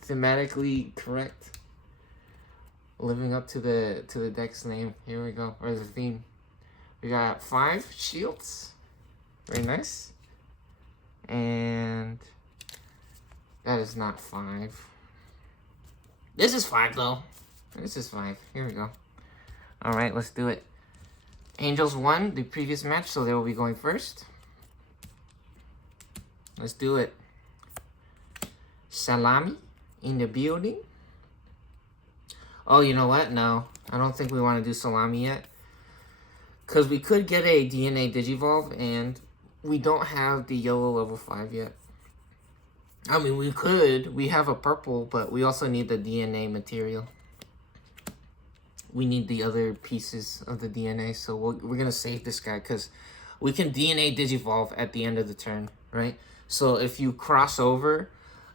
Thematically correct. Living up to the deck's name. Here we go. Or the theme. We got 5 shields. Very nice. And that is not 5. This is 5 though. This is 5. Here we go. Alright, let's do it. Angels won the previous match, so they will be going first. Let's do it. Salami in the building. Oh, you know what? No, I don't think we want to do Salami yet. Because we could get a DNA Digivolve, and we don't have the yellow level 5 yet. I mean, we could. We have a purple, but we also need the DNA material. We need the other pieces of the DNA, so we're going to save this guy, because we can DNA Digivolve at the end of the turn, right? So if you cross over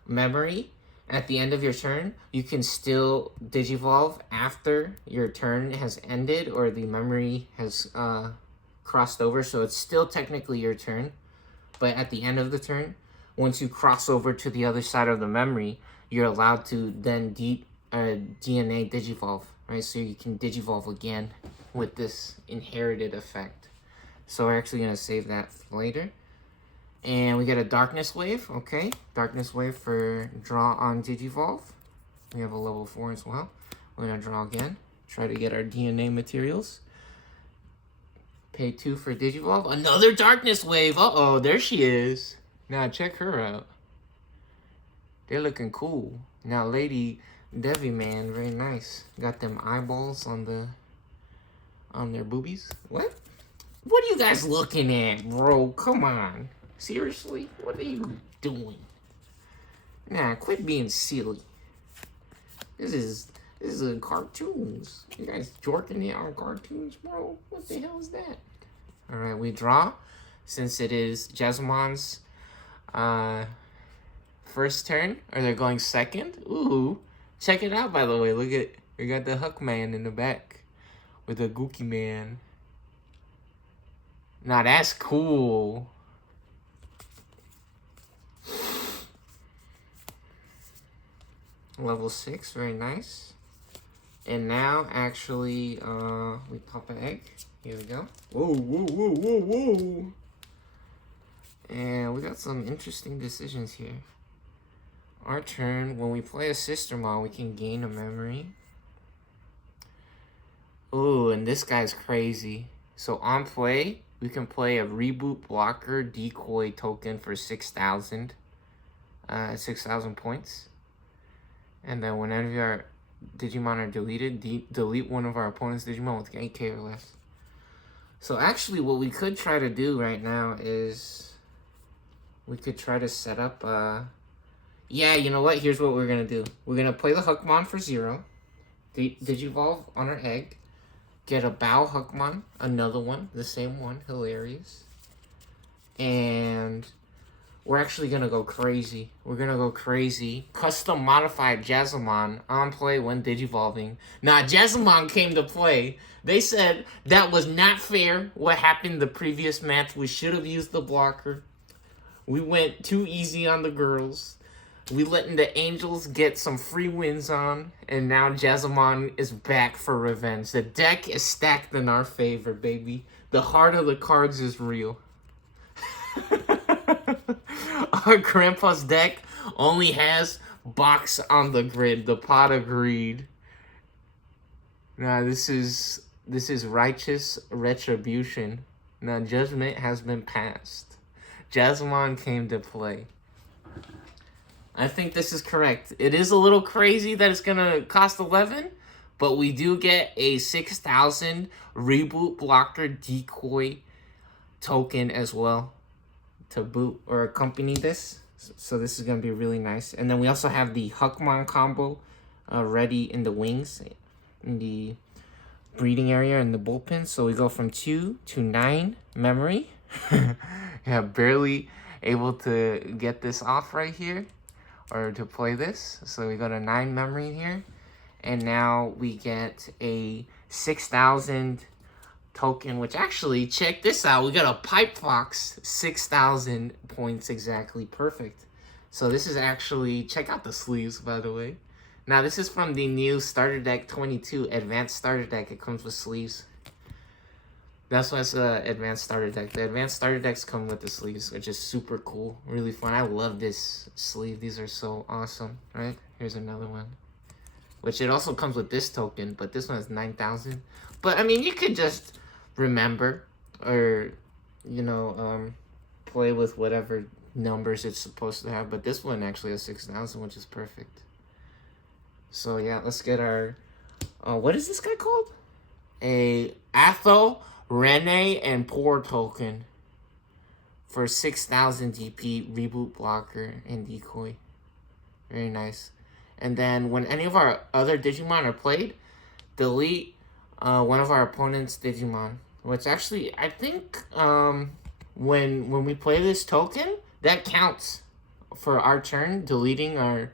memory at the end of your turn, you can still Digivolve after your turn has ended or the memory has crossed over. So it's still technically your turn. But at the end of the turn, once you cross over to the other side of the memory, you're allowed to then DNA Digivolve, right? So you can Digivolve again with this inherited effect. So we're actually going to save that for later. And we get a Darkness Wave, okay. Darkness Wave for draw on Digivolve. We have a level 4 as well. We're going to draw again. Try to get our DNA materials. Pay 2 for Digivolve. Another Darkness Wave. Uh-oh, there she is. Now check her out. They're looking cool. Now Lady Deviman, very nice. Got them eyeballs on their boobies. What? What are you guys looking at, bro? Come on. Seriously? What are you doing? Nah, quit being silly. This is a cartoons. You guys jorking it on cartoons, bro? What the hell is that? Alright, we draw. Since it is Jasmine's first turn, or they're going second. Ooh. Check it out, by the way. Look at, we got the Huck Man in the back with the Gookie Man. Now that's cool. Level 6, very nice. And now, actually, we pop an egg. Here we go. Whoa, whoa, whoa, whoa, whoa. And we got some interesting decisions here. Our turn, when we play a Sistermon, we can gain a memory. Ooh, and this guy's crazy. So on play, we can play a Reboot Blocker Decoy token for 6,000. 6,000 points. And then whenever Digimon are deleted, delete one of our opponent's Digimon with 8k or less. So actually what we could try to do right now is we could try to set up yeah, you know what? Here's what we're gonna do. We're gonna play the Hookmon for 0. Digivolve on our egg. Get a Bow Hookmon, another one, the same one, hilarious. And we're actually gonna go crazy. We're gonna go crazy. Custom modified Jazzamon on play when digivolving. Now, Jazzamon came to play. They said that was not fair what happened the previous match. We should have used the blocker. We went too easy on the girls. We letting the Angels get some free wins on. And now Jazzamon is back for revenge. The deck is stacked in our favor, baby. The heart of the cards is real. Our grandpa's deck only has box on the grid, the pot of greed. Now this is righteous retribution. Now judgment has been passed. Jazzamon came to play. I think this is correct. It is a little crazy that it's gonna cost 11, but we do get a 6,000 reboot blocker decoy token as well to boot or accompany this. So this is going to be really nice. And then we also have the Hookmon combo ready in the wings, in the breeding area, in the bullpen. So we go from 2 to 9 memory. Yeah, barely able to get this off right here, or to play this. So we go to 9 memory here. And now we get a 6,000 token, which actually, check this out. We got a Pipe Fox, 6,000 points exactly. Perfect. So this is actually, check out the sleeves, by the way. Now, this is from the new Starter Deck 22 Advanced Starter Deck. It comes with sleeves. That's why it's an Advanced Starter Deck. The Advanced Starter Decks come with the sleeves, which is super cool. Really fun. I love this sleeve. These are so awesome, right? Here's another one, which it also comes with this token, but this one is 9,000. But, I mean, you could just remember or, you know, play with whatever numbers it's supposed to have. But this one actually has 6,000, which is perfect. So, yeah, let's get our... what is this guy called? A Atho, Rene, and Poor token for 6,000 DP, reboot blocker, and decoy. Very nice. And then when any of our other Digimon are played, delete one of our opponent's Digimon. Which actually, I think when we play this token, that counts for our turn, deleting our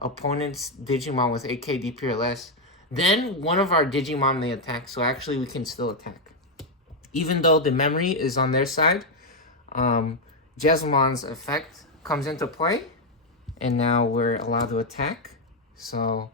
opponent's Digimon with 8k DP or less. Then one of our Digimon may attack, so actually we can still attack. Even though the memory is on their side, Jazzmon's effect comes into play, and now we're allowed to attack. So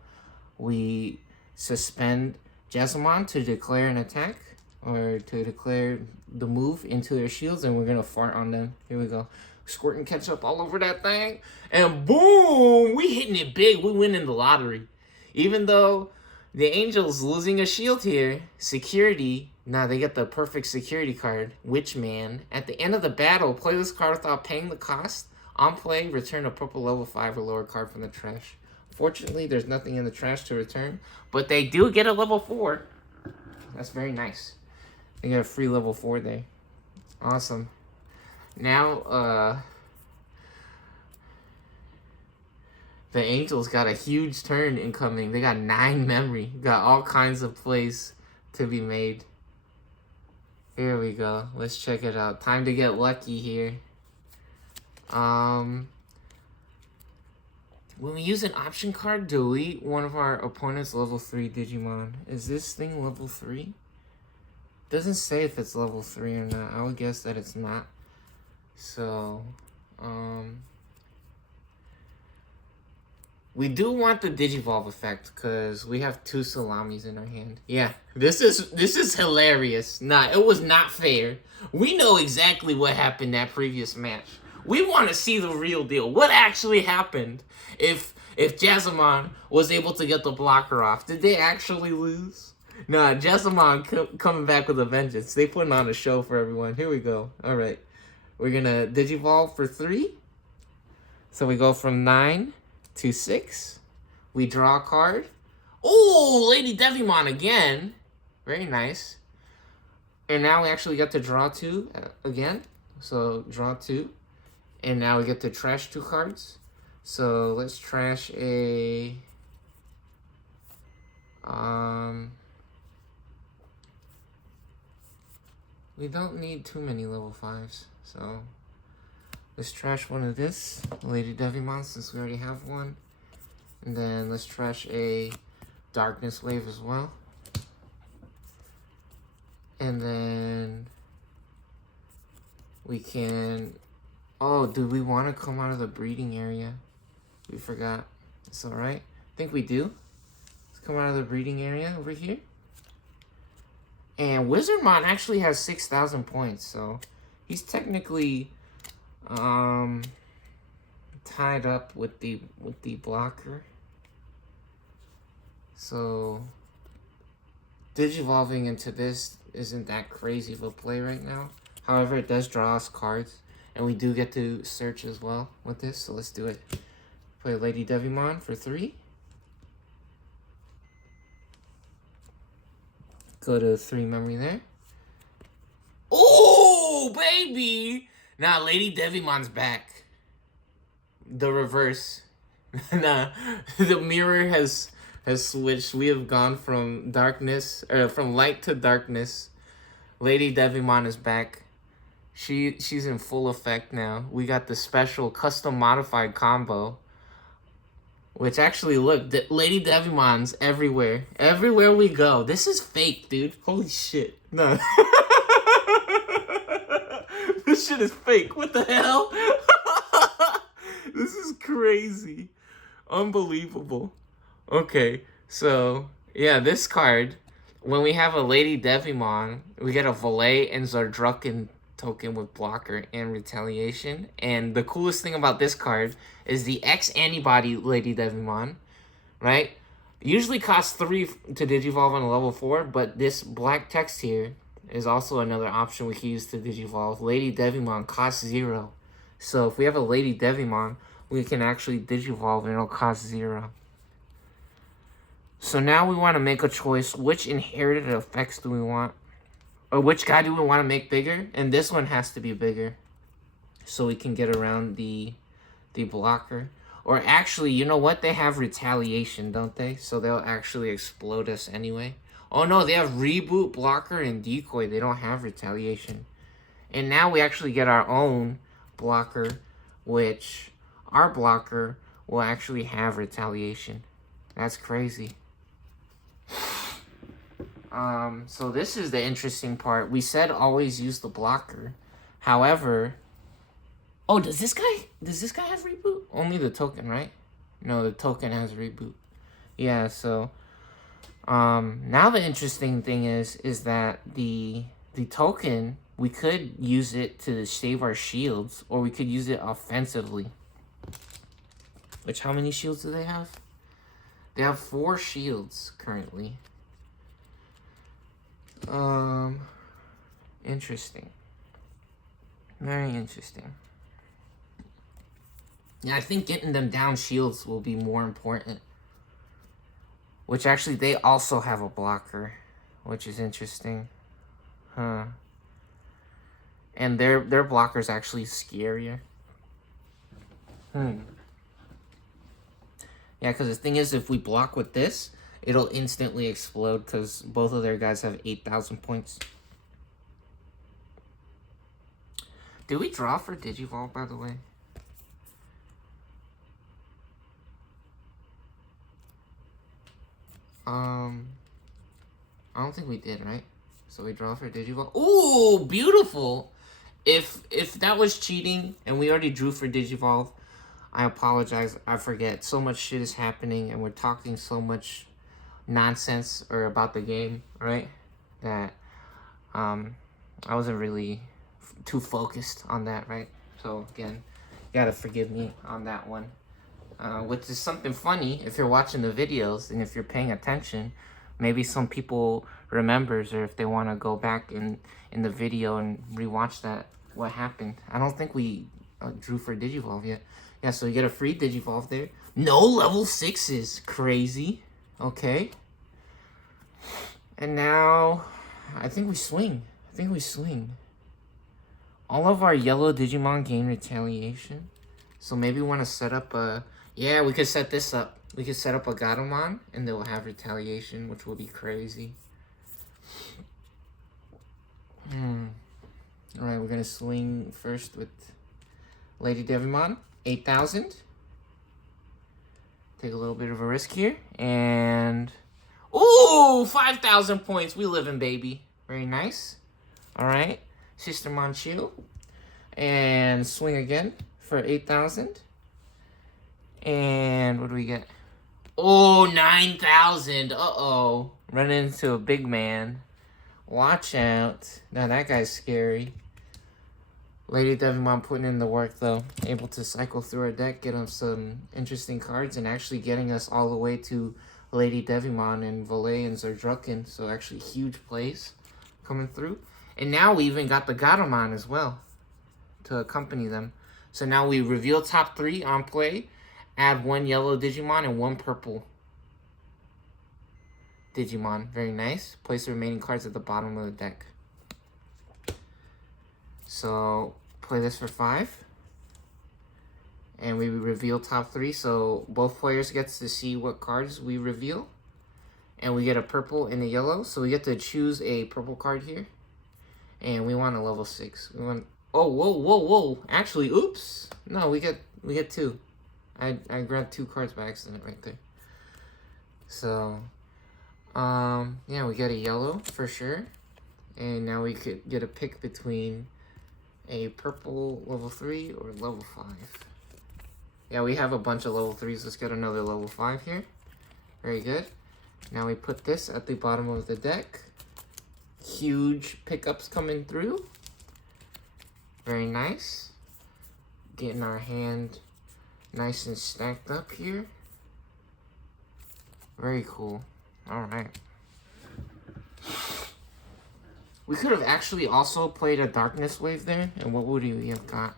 we suspend Jazzmon to declare an attack, or to declare the move into their shields, and we're going to fart on them. Here we go. Squirting ketchup all over that thing, and boom! We hitting it big. We winning the lottery. Even though the Angels losing a shield here, security, now they get the perfect security card, Witchman. At the end of the battle, play this card without paying the cost. On play, return a purple level 5 or lower card from the trash. Fortunately, there's nothing in the trash to return, but they do get a level 4. That's very nice. They get a free level 4 there. Awesome. Now, the Angels got a huge turn incoming. They got 9 memory. Got all kinds of plays to be made. Here we go. Let's check it out. Time to get lucky here. When we use an option card, delete one of our opponent's level 3 Digimon. Is this thing level 3? Doesn't say if it's level 3 or not. I would guess that it's not. So, we do want the Digivolve effect because we have 2 Salamis in our hand. Yeah, this is hilarious. Nah, it was not fair. We know exactly what happened that previous match. We want to see the real deal. What actually happened if Jazzamon was able to get the blocker off? Did they actually lose? Nah, Jazzamon coming back with a vengeance. They putting on a show for everyone. Here we go. All right. We're going to Digivolve for 3. So we go from 9 to 6. We draw a card. Oh, Lady Devimon again. Very nice. And now we actually get to draw 2 again. So draw 2. And now we get to trash 2 cards. So let's trash a... we don't need too many level 5s. So let's trash one of this, Lady Devimon, since we already have one. And then let's trash a Darkness Wave as well. And then we can... Oh, do we want to come out of the breeding area? We forgot. It's alright. I think we do. Let's come out of the breeding area over here. And Wizardmon actually has 6,000 points, so he's technically tied up with the blocker. So digivolving into this isn't that crazy of a play right now. However, it does draw us cards, and we do get to search as well with this, so let's do it. Play Lady Devimon for 3. Go to 3 memory there. Oh, baby! Now Lady Devimon's back. The reverse. Nah, the mirror has switched. We have gone from from light to darkness. Lady Devimon is back. She's in full effect now. We got the special custom modified combo. Which actually, look, Lady Devimon's everywhere. Everywhere we go. This is fake, dude. Holy shit. No. This shit is fake. What the hell? This is crazy. Unbelievable. Okay, so, yeah, this card, when we have a Lady Devimon, we get a Valet and Zardrucken token with blocker and retaliation. And the coolest thing about this card is the X antibody Lady Devimon, right? Usually costs 3 to digivolve on a level 4, but this black text here is also another option we can use to digivolve. Lady Devimon costs 0. So if we have a Lady Devimon, we can actually digivolve and it'll cost 0. So now we want to make a choice. Which inherited effects do we want? Or which guy do we want to make bigger? And this one has to be bigger, so we can get around the blocker. Or actually, you know what? They have retaliation, don't they? So they'll actually explode us anyway. Oh no, they have reboot, blocker, and decoy. They don't have retaliation. And now we actually get our own blocker, which our blocker will actually have retaliation. That's crazy. So this is the interesting part. We said always use the blocker. However, oh, does this guy have reboot? Only the token, right? No, the token has reboot. Yeah, so now the interesting thing is that the token, we could use it to save our shields, or we could use it offensively. Which, how many shields do they have? They have 4 shields currently. Interesting. Very interesting. Yeah, I think getting them down shields will be more important. Which actually, they also have a blocker, which is interesting. Huh. And their blocker's actually scarier. Yeah, because the thing is, if we block with this, it'll instantly explode because both of their guys have 8,000 points. Did we draw for Digivolve, by the way? I don't think we did, right? So we draw for Digivolve. Ooh, beautiful! If that was cheating and we already drew for Digivolve, I apologize. I forget. So much shit is happening and we're talking so much nonsense about the game, right? That I wasn't really too focused on that, right? So again, you gotta forgive me on that one. Which is something funny if you're watching the videos and if you're paying attention. Maybe some people remembers, or if they want to go back in the video and rewatch that, what happened. I don't think we drew for Digivolve yet. Yeah, so you get a free Digivolve there. No level 6s. Crazy. Okay. And now, I think we swing. I think we swing. All of our yellow Digimon gain retaliation. So maybe we want to set up a... Yeah, we could set this up. We could set up a Gatomon, and they'll have retaliation, which will be crazy. Alright, we're going to swing first with Lady Devimon. 8,000. Take a little bit of a risk here. And... Ooh! 5,000 points. We living, baby. Very nice. Alright. Sister Manchu. And swing again for 8,000. And what do we get? Oh, 9,000. Uh-oh. Running into a big man. Watch out. Now that guy's scary. Lady Devimon putting in the work, though. Able to cycle through our deck, get us some interesting cards, and actually getting us all the way to Lady Devimon and Valet and Zerdrucken. So actually huge plays coming through. And now we even got the Gatomon as well to accompany them. So now we reveal top 3 on play. Add 1 yellow Digimon and 1 purple Digimon. Very nice. Place the remaining cards at the bottom of the deck. So, play this for 5. And we reveal top 3. So, both players gets to see what cards we reveal. And we get a purple and a yellow. So, we get to choose a purple card here. And we want a level 6. We want... Oh, whoa. Actually, oops. No, we get 2. I grabbed 2 cards by accident right there. So, yeah, we get a yellow for sure. And now we could get a pick between a purple level 3 or level 5. Yeah, we have a bunch of level 3s. Let's get another level 5 here. Very good. Now we put this at the bottom of the deck. Huge pickups coming through. Very nice. Getting our hand nice and stacked up here. Very cool. Alright. We could have actually also played a Darkness Wave there. And what would we have got?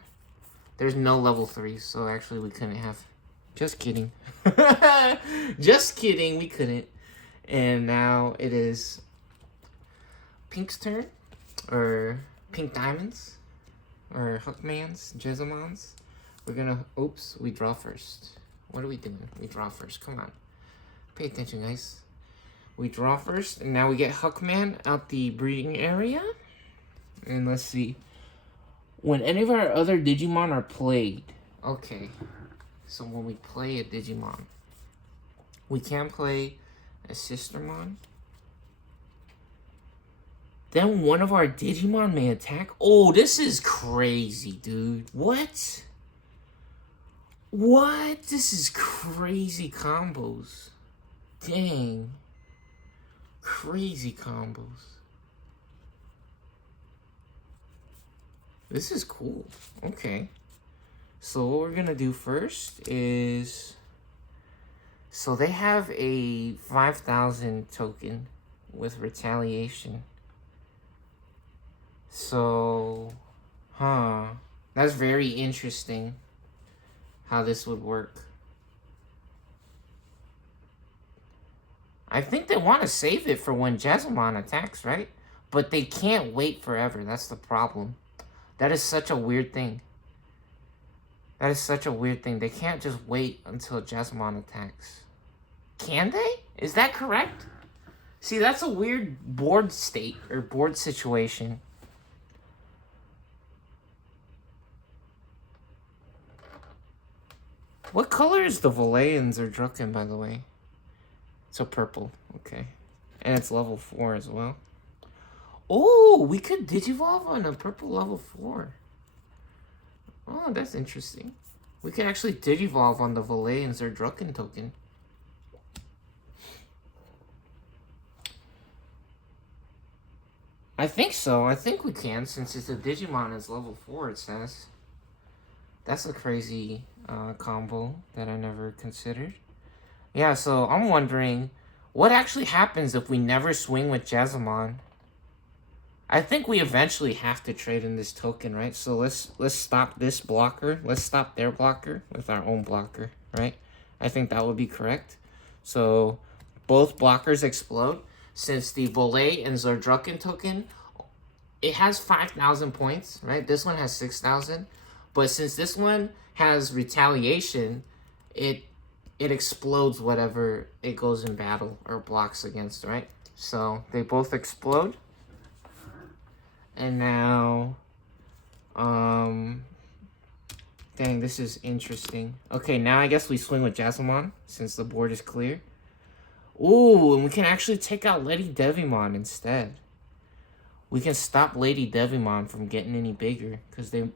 There's no level 3s, so actually we couldn't have. Just kidding. Just kidding, we couldn't. And now it is Pink's turn. Or Pink Diamonds. Or Hookman's, Jezzamon's. We're gonna, oops, we draw first. What are we doing? We draw first, come on. Pay attention, guys. We draw first, and now we get Hookman out the breeding area. And let's see. When any of our other Digimon are played. Okay. So when we play a Digimon, we can play a Sistermon. Then one of our Digimon may attack. Oh, this is crazy, dude. What? What? This is crazy combos. Dang. Crazy combos. This is cool. Okay. So what we're gonna do first is... So they have a 5,000 token with retaliation. So... That's very interesting how this would work. I think they want to save it for when Jazzamon attacks, right? But they can't wait forever. That's the problem. That is such a weird thing. That is such a weird thing. They can't just wait until Jazzamon attacks. Can they? Is that correct? See, that's a weird board state or board situation. What color is the Valayans or Drucken, by the way? It's a purple. Okay. And it's level 4 as well. Oh, we could Digivolve on a purple level 4. Oh, that's interesting. We could actually Digivolve on the Valayans or Drucken token. I think so. I think we can, since it's a Digimon is level 4, it says. That's a crazy combo that I never considered. Yeah, so I'm wondering, what actually happens if we never swing with Jazzamon? I think we eventually have to trade in this token, right? So let's stop this blocker. Let's stop their blocker with our own blocker, right? I think that would be correct. So both blockers explode. Since the Volley and Zardrucken token, it has 5,000 points, right? This one has 6,000. But since this one has retaliation, it explodes whatever it goes in battle or blocks against, right? So they both explode. And now, dang, this is interesting. Okay, now I guess we swing with Jazzamon since the board is clear. Ooh, and we can actually take out Lady Devimon instead. We can stop Lady Devimon from getting any bigger because they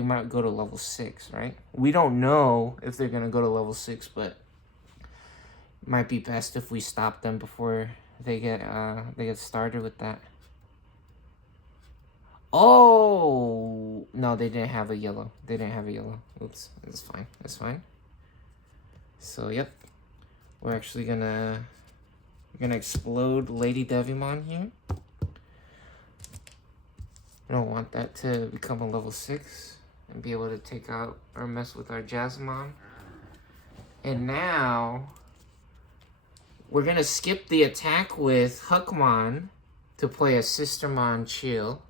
might go to level 6, right? We don't know if they're going to go to level 6, but it might be best if we stop them before they get started with that. Oh, no, they didn't have a yellow. They didn't have a yellow. Oops, that's fine. That's fine. So, yep. We're actually gonna explode Lady Devimon here. I don't want that to become a level 6 and be able to take out or mess with our Jazzamon. And now we're gonna skip the attack with Huckmon to play a Sistermon Chill.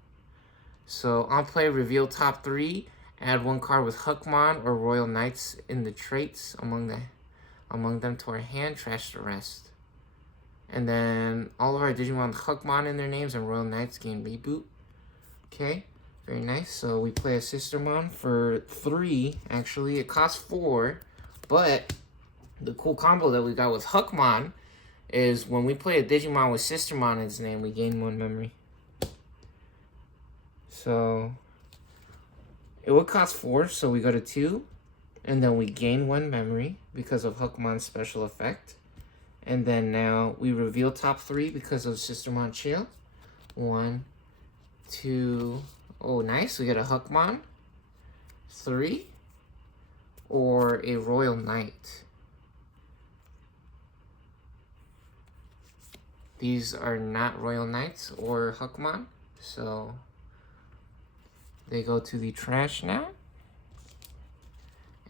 So on play, reveal top 3, add 1 card with Huckmon or Royal Knights in the traits among them to our hand, trash the rest. And then all of our Digimon with Huckmon in their names and Royal Knights gain reboot. Okay, very nice. So we play a Sistermon for 3, actually. It costs 4, but the cool combo that we got with Huckmon is when we play a Digimon with Sistermon in its name, we gain 1 memory. So it would cost 4, so we go to 2. And then we gain 1 memory because of Huckmon's special effect. And then now we reveal top 3 because of Sistermon Chill. 1, 2, oh nice, we get a Huckmon. 3, or a Royal Knight. These are not Royal Knights or Huckmon, so they go to the trash now.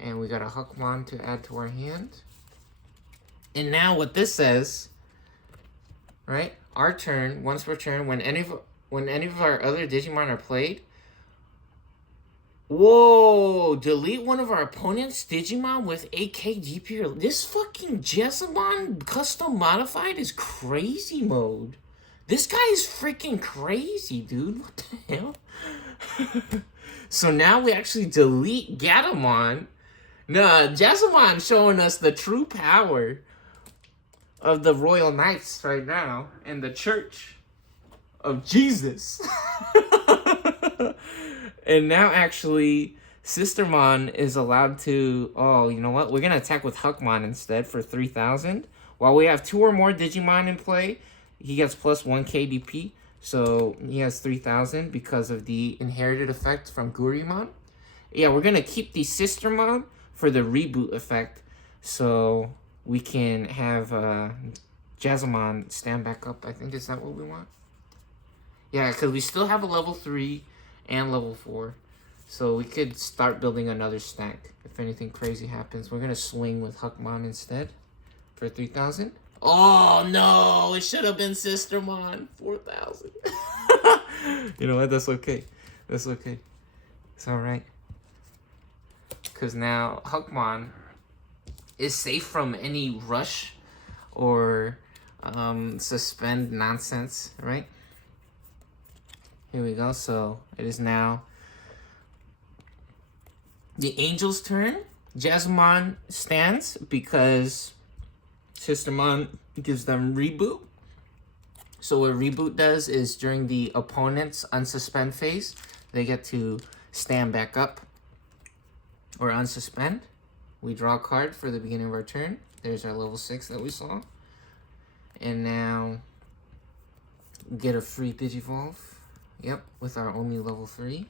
And we got a Huckmon to add to our hand. And now what this says, right? Our turn, once per turn, when any of our other Digimon are played, whoa, delete one of our opponent's Digimon with AK DP. This fucking Jessamon custom modified is crazy mode. This guy is freaking crazy, dude. What the hell? So now we actually delete Gatomon. Nah, Jessamon showing us the true power of the Royal Knights right now in the Church of Jesus. And now actually Sistermon is allowed to, oh, you know what? We're going to attack with Huckmon instead for 3,000. While we have 2 or more Digimon in play, he gets plus 1 KDP. So he has 3,000 because of the inherited effect from Gurimon. Yeah, we're going to keep the Sistermon for the reboot effect. So we can have Jazzamon stand back up. I think, is that what we want? Yeah, because we still have a level 3 and level 4. So we could start building another stack if anything crazy happens. We're going to swing with Huckmon instead for 3,000. Oh, no. It should have been Sistermon. 4,000. You know what? That's okay. That's okay. It's all right. Because now Huckmon is safe from any rush or suspend nonsense, right? Here we go. So it is now the Angel's turn. Jazzamon stands because Sistermon gives them reboot. So what reboot does is during the opponent's unsuspend phase, they get to stand back up or unsuspend. We draw a card for the beginning of our turn. There's our level 6 that we saw. And now get a free Digivolve. Yep, with our only level 3.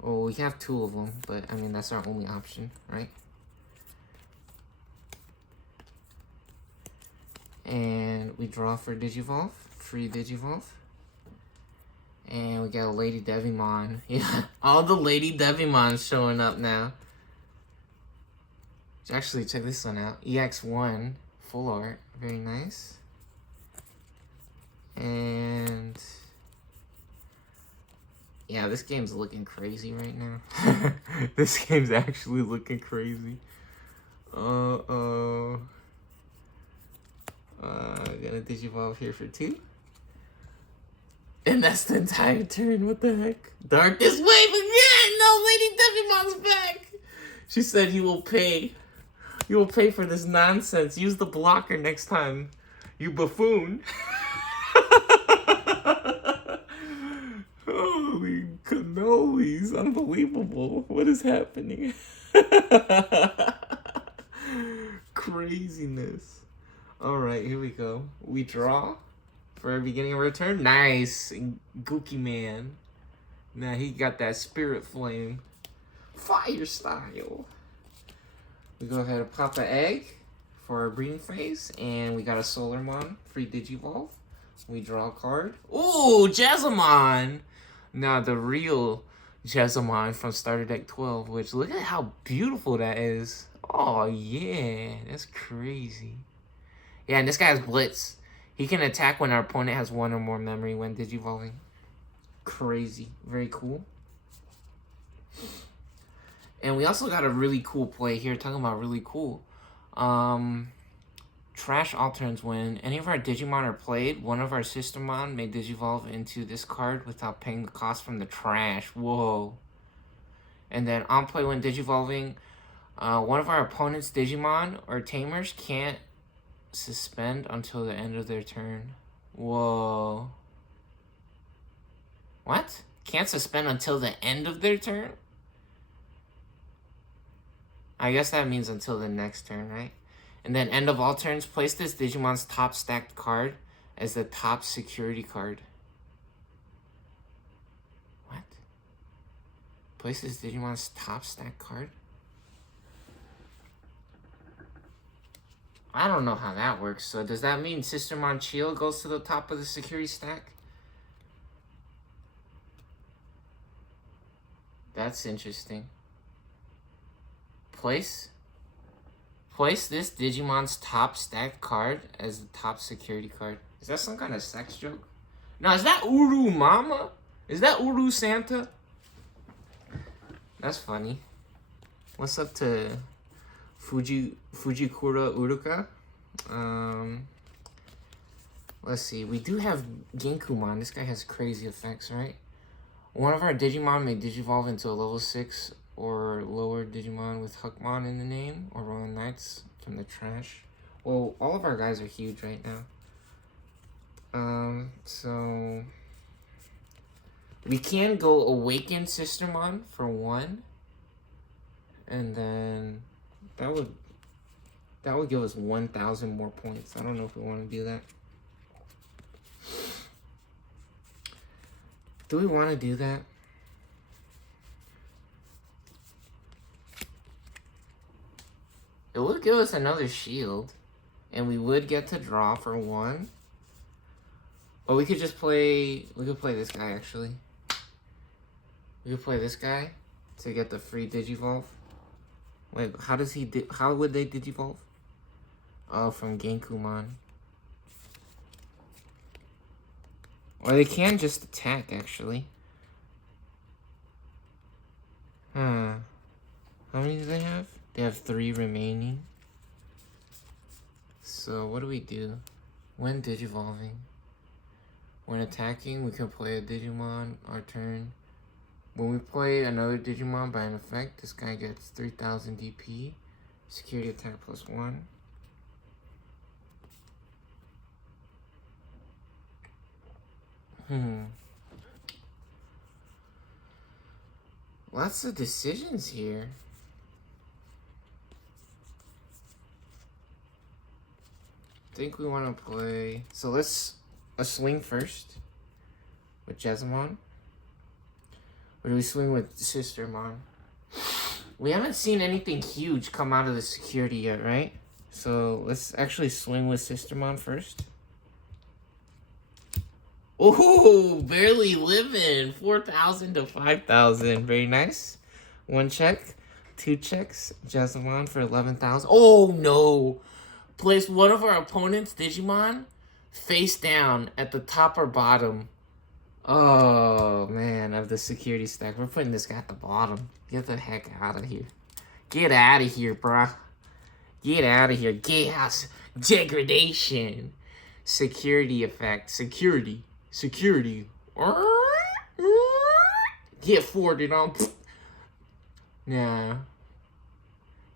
Oh, we have 2 of them, but I mean, that's our only option, right? And we draw for Digivolve, free Digivolve. And we got a Lady Devimon. Yeah, all the Lady Devimons showing up now. Actually, check this one out. EX1 Full art. Very nice. And yeah, this game's looking crazy right now. This game's actually looking crazy. Uh-oh. Gonna digivolve here for 2. And that's the entire turn. What the heck? Darkest wave again! No, Lady Digimon's back! She said you will pay. You will pay for this nonsense. Use the blocker next time, you buffoon. Holy cannolis. Unbelievable. What is happening? Craziness. Alright, here we go. We draw for our beginning of our turn. Nice. Gookie Man. Now he got that spirit flame. Fire style. We go ahead and pop an egg for our breeding phase. And we got a Solarmon. Free Digivolve. We draw a card. Ooh, Jazamon! Now the real Jazamon from Starter Deck 12. Which, look at how beautiful that is. Oh, yeah. That's crazy. Yeah, and this guy has Blitz. He can attack when our opponent has 1 or more memory when digivolving. Crazy. Very cool. And we also got a really cool play here. Talking about really cool. Trash alterns. When any of our Digimon are played, one of our Sistermon may digivolve into this card without paying the cost from the trash. Whoa. And then on play when digivolving, one of our opponent's Digimon or Tamers can't suspend until the end of their turn. Whoa. What? Can't suspend until the end of their turn? I guess that means until the next turn, right? And then end of all turns, place this Digimon's top stacked card as the top security card. What? Place this Digimon's top stacked card? I don't know how that works. So does that mean Sistermon Chio goes to the top of the security stack? That's interesting. Place this Digimon's top stacked card as the top security card. Is that some kind of sex joke? No, is that Uru Mama? Is that Uru Santa? That's funny. What's up to Fujikura Uruka? Let's see. We do have Genkumon. This guy has crazy effects, right? One of our Digimon may digivolve into a level 6 or lower Digimon with Huckmon in the name, or Royal Knights from the trash. Well, all of our guys are huge right now. So we can go Awaken Sistermon for 1, and then that would give us 1,000 more points. I don't know if we want to do that. Do we want to do that? It would give us another shield, and we would get to draw for 1. Or we could just play. We could play this guy actually. We could play this guy to get the free Digivolve. Wait, how does he? How would they Digivolve? Oh, from Genkumon. Or they can just attack actually. Huh. How many do they have? They have 3 remaining. So what do we do? When digivolving? When attacking, we can play a Digimon our turn. When we play another Digimon by an effect, this guy gets 3,000 DP. Security attack +1. Lots of decisions here. I think we want to play. So let's swing first with Jazamon. Or do we swing with Sistermon? We haven't seen anything huge come out of the security yet, right? So let's actually swing with Sistermon first. Oh, barely living. 4,000 to 5,000. Very nice. 1 check. 2 checks. Jazamon for 11,000. Oh, no. Place one of our opponent's Digimon face down at the top or bottom. Oh, man, of the security stack. We're putting this guy at the bottom. Get the heck out of here. Get out of here, bruh. Get out of here. Chaos. Degradation. Security effect. Security. Security. Get forwarded on. Nah.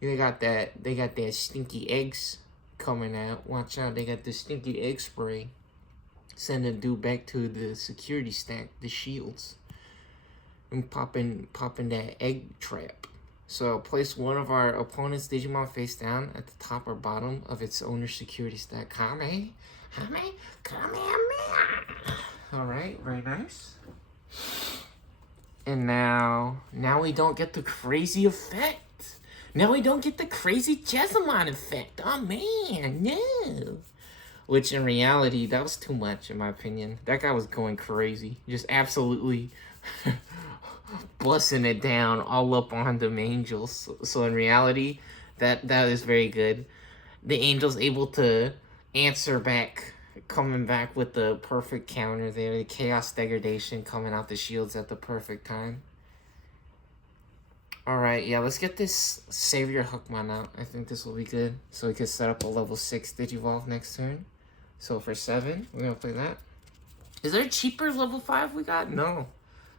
They got that stinky eggs coming out. Watch out, they got the stinky egg spray. Send a dude back to the security stack, the shields. And popping that egg trap. So place one of our opponent's Digimon face down at the top or bottom of its owner's security stack. Kame. Alright, very nice. And now we don't get the crazy effect. Now we don't get the crazy Jessamon effect. Oh man, no. Which in reality, that was too much in my opinion. That guy was going crazy. Just absolutely busting it down all up on them angels. So in reality, that is very good. The angel's able to answer back, coming back with the perfect counter there. The chaos degradation coming out the shields at the perfect time. Alright, yeah, let's get this Savior Hookmon out. I think this will be good. So we can set up a level 6 Digivolve next turn. So for 7, we're going to play that. Is there a cheaper level 5 we got? No.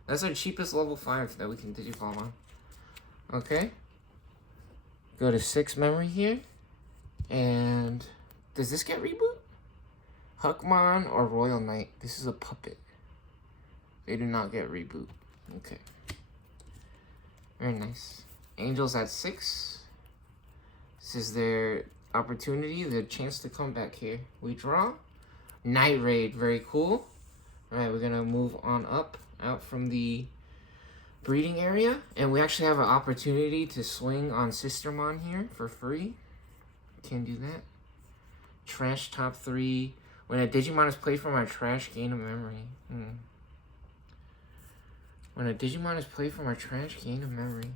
That's our cheapest level 5 that we can Digivolve on. Okay. Go to 6 memory here. And does this get reboot? Hookmon or Royal Knight? This is a puppet. They do not get reboot. Okay. Very nice. Angels at 6. This is their opportunity, their chance to come back here. We draw. Night Raid, very cool. Alright, we're gonna move on up, out from the breeding area. And we actually have an opportunity to swing on Sistermon here for free. Can do that. Trash top 3. When a Digimon is played from our trash, gain a memory. When a Digimon is played from our trash, gain a memory.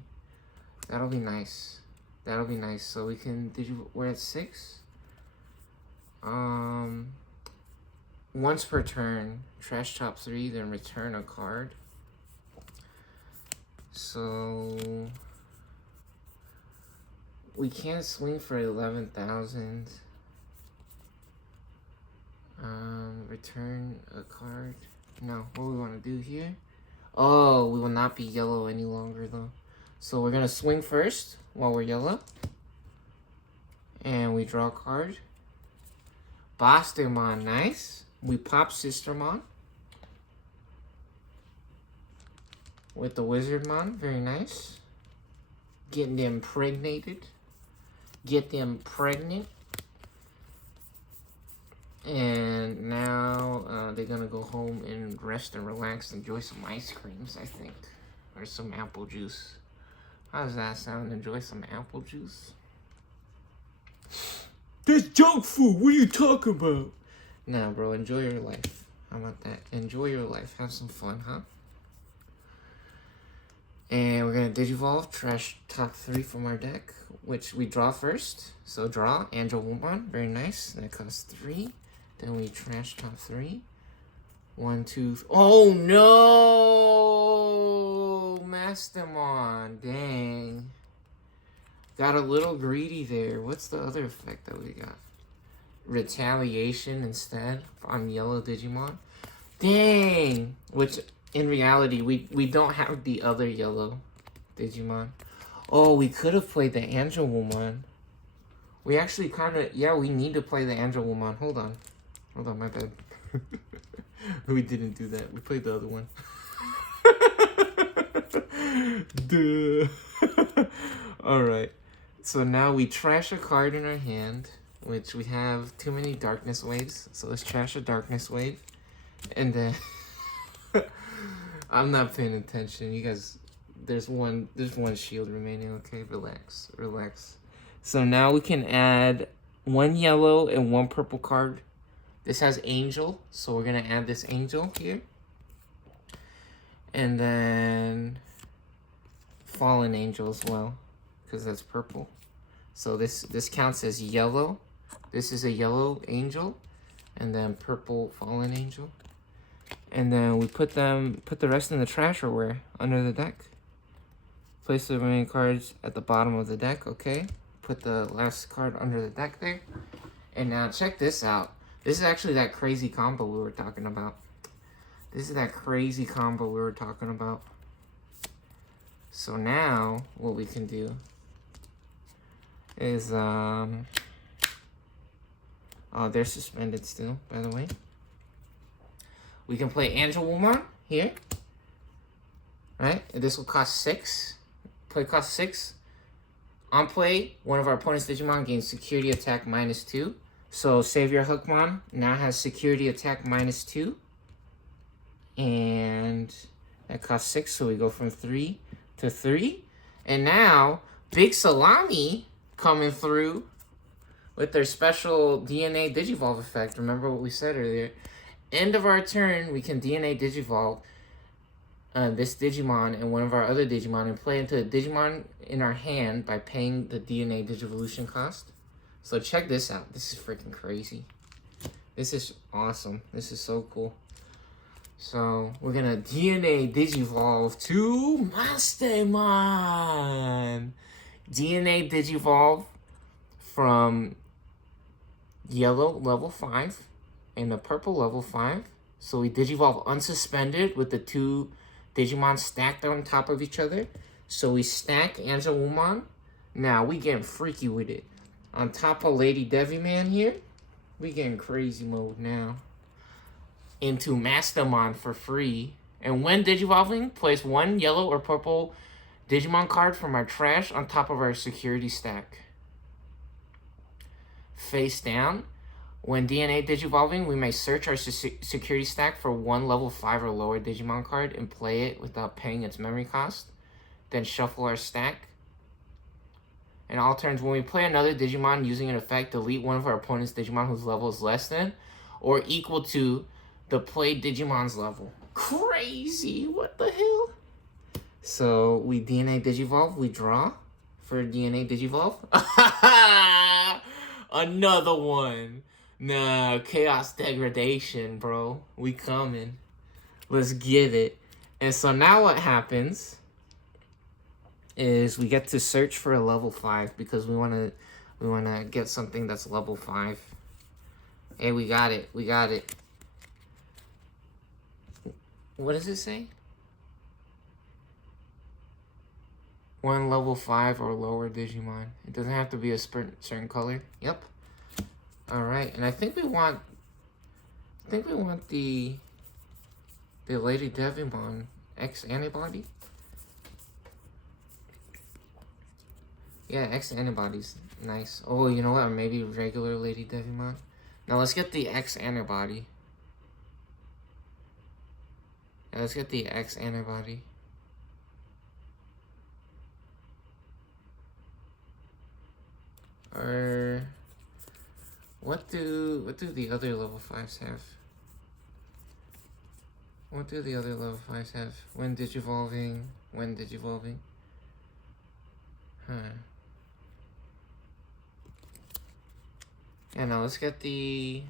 That'll be nice. That'll be nice. So we can we're at 6. Once per turn, trash top 3, then return a card. So we can't swing for 11,000. Return a card. No, what we want to do here? Oh, we will not be yellow any longer though. So we're gonna swing first while we're yellow. And we draw a card. Bostemon, nice. We pop Sistermon. With the Wizardmon, very nice. Getting them impregnated. Get them pregnant. And now they're gonna go home and rest and relax, enjoy some ice creams, I think. Or some apple juice. How does that sound? Enjoy some apple juice? That's junk food! What are you talking about? Nah, bro, enjoy your life. How about that? Enjoy your life. Have some fun, huh? And we're gonna Digivolve, trash top 3 from our deck, which we draw first. So draw, Angel Woman, very nice. That costs 3. Then we trash top 3. 1, 2, oh no! Mastamon, dang. Got a little greedy there. What's the other effect that we got? Retaliation instead on yellow Digimon. Dang! Which, in reality, we don't have the other yellow Digimon. Oh, we could have played the Angel Woman. We actually kind of, yeah, we need to play the Angel Woman. Hold on. Hold on, my bad. We didn't do that. We played the other one. Duh. Alright. So now we trash a card in our hand, which we have too many Darkness Waves. So let's trash a Darkness Wave. And then... I'm not paying attention. You guys... There's one shield remaining. Okay, relax. Relax. So now we can add 1 yellow and 1 purple card. This has Angel, so we're going to add this Angel here. And then Fallen Angel as well, because that's purple. So this counts as yellow. This is a yellow angel, and then purple fallen angel. And then we put the rest in the trash or where? Under the deck. Place the remaining cards at the bottom of the deck, okay? Put the last card under the deck there. And now check this out. This is actually that crazy combo we were talking about. This is that crazy combo we were talking about. So now, what we can do is, oh, they're suspended still, by the way. We can play Angel Woman here. Right? And this will cost 6. Play cost 6. On play, one of our opponent's Digimon gains security attack -2. So Savior Hookmon now has security attack -2. And that costs 6, so we go from 3 to 3. And now, Big Salami coming through with their special DNA Digivolve effect. Remember what we said earlier. End of our turn, we can DNA Digivolve this Digimon and one of our other Digimon and play into the Digimon in our hand by paying the DNA Digivolution cost. So check this out. This is freaking crazy. This is awesome. This is so cool. So we're gonna DNA Digivolve to Mastermon. DNA Digivolve from yellow level 5 and the purple level 5. So we Digivolve unsuspended with the 2 Digimon stacked on top of each other. So we stack Angelwoman. Now we getting freaky with it. On top of Lady Deviman here, we getting crazy mode now. Into Mastermon for free. And when Digivolving, place 1 yellow or purple Digimon card from our trash on top of our security stack. Face down. When DNA Digivolving, we may search our security stack for 1 level 5 or lower Digimon card and play it without paying its memory cost. Then shuffle our stack. In all turns, when we play another Digimon using an effect, delete one of our opponent's Digimon whose level is less than or equal to the played Digimon's level. Crazy! What the hell? So we DNA Digivolve, we draw for DNA Digivolve. Another one. Nah, Chaos Degradation, bro. We coming. Let's get it. And so now what happens is we get to search for a level 5 because we wanna get something that's level 5. Hey, we got it. We got it. What does it say? 1 level 5 or lower Digimon. It doesn't have to be a certain color. Yep. Alright, and I think we want the Lady Devimon X antibody. Yeah, X antibodies. Nice. Oh, you know what? Maybe regular Lady Devimon. Now let's get the X antibody. Yeah, let's get the X antibody. Or what do the other level 5s have? What do the other level 5s have? When Digivolving? Huh. Yeah, no, let's get the...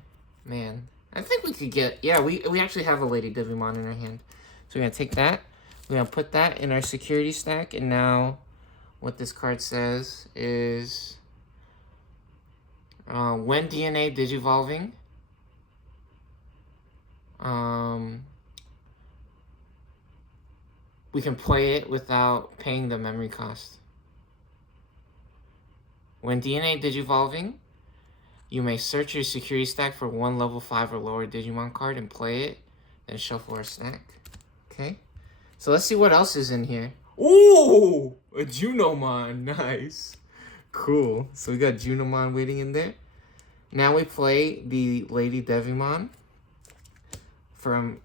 Man. I think we could get... Yeah, we actually have a Lady Devimon in our hand. So we're going to take that. We're going to put that in our security stack. And now what this card says is... when DNA Digivolving, we can play it without paying the memory cost. When DNA Digivolving, you may search your security stack for 1 level 5 or lower Digimon card and play it, then shuffle our stack. Okay? So let's see what else is in here. Ooh! A Junomon. Nice. Cool. So we got Junomon waiting in there. Now we play the Lady Devimon from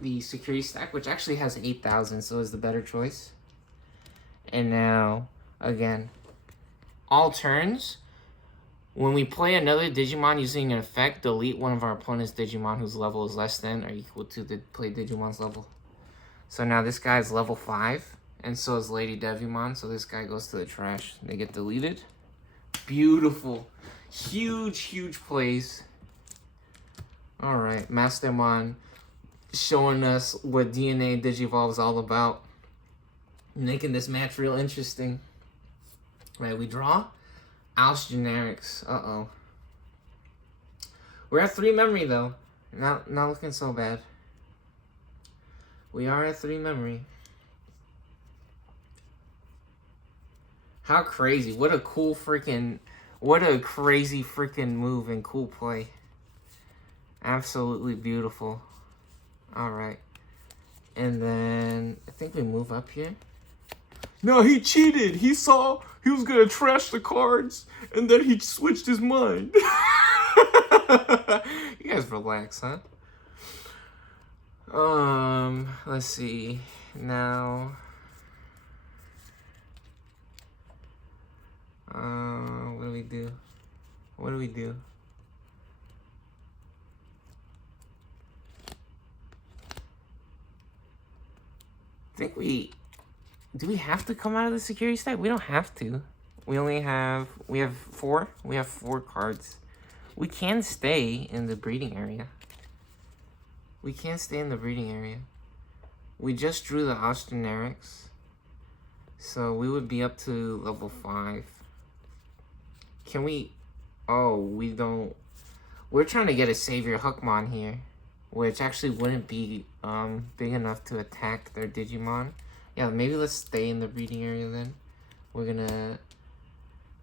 the security stack, which actually has 8,000, so is the better choice. And now, again, all turns, when we play another Digimon using an effect, delete one of our opponent's Digimon whose level is less than or equal to the played Digimon's level. So now this guy's level 5, and so is Lady Devimon, so this guy goes to the trash. They get deleted. Beautiful. Huge plays. Alright, Mastermon showing us what DNA Digivolve is all about. Making this match real interesting. Right, we draw. Al's Generics. Uh-oh. We're at 3 memory, though. Not looking so bad. We are at 3 memory. How crazy. What a cool freaking... What a crazy freaking move and cool play. Absolutely beautiful. Alright. And then... I think we move up here. No, he cheated. He saw he was going to trash the cards. And then he switched his mind. You guys relax, huh? Let's see. Now... what do we do? What do we do? I think we... Do we have to come out of the security stack? We don't have to. We have 4. We have 4 cards. We can stay in the breeding area. We can stay in the breeding area. We just drew the Generics. So we would be up to level 5. Can we... Oh, we don't... We're trying to get a Savior Hookmon here, which actually wouldn't be big enough to attack their Digimon. Yeah, maybe let's stay in the breeding area then. We're gonna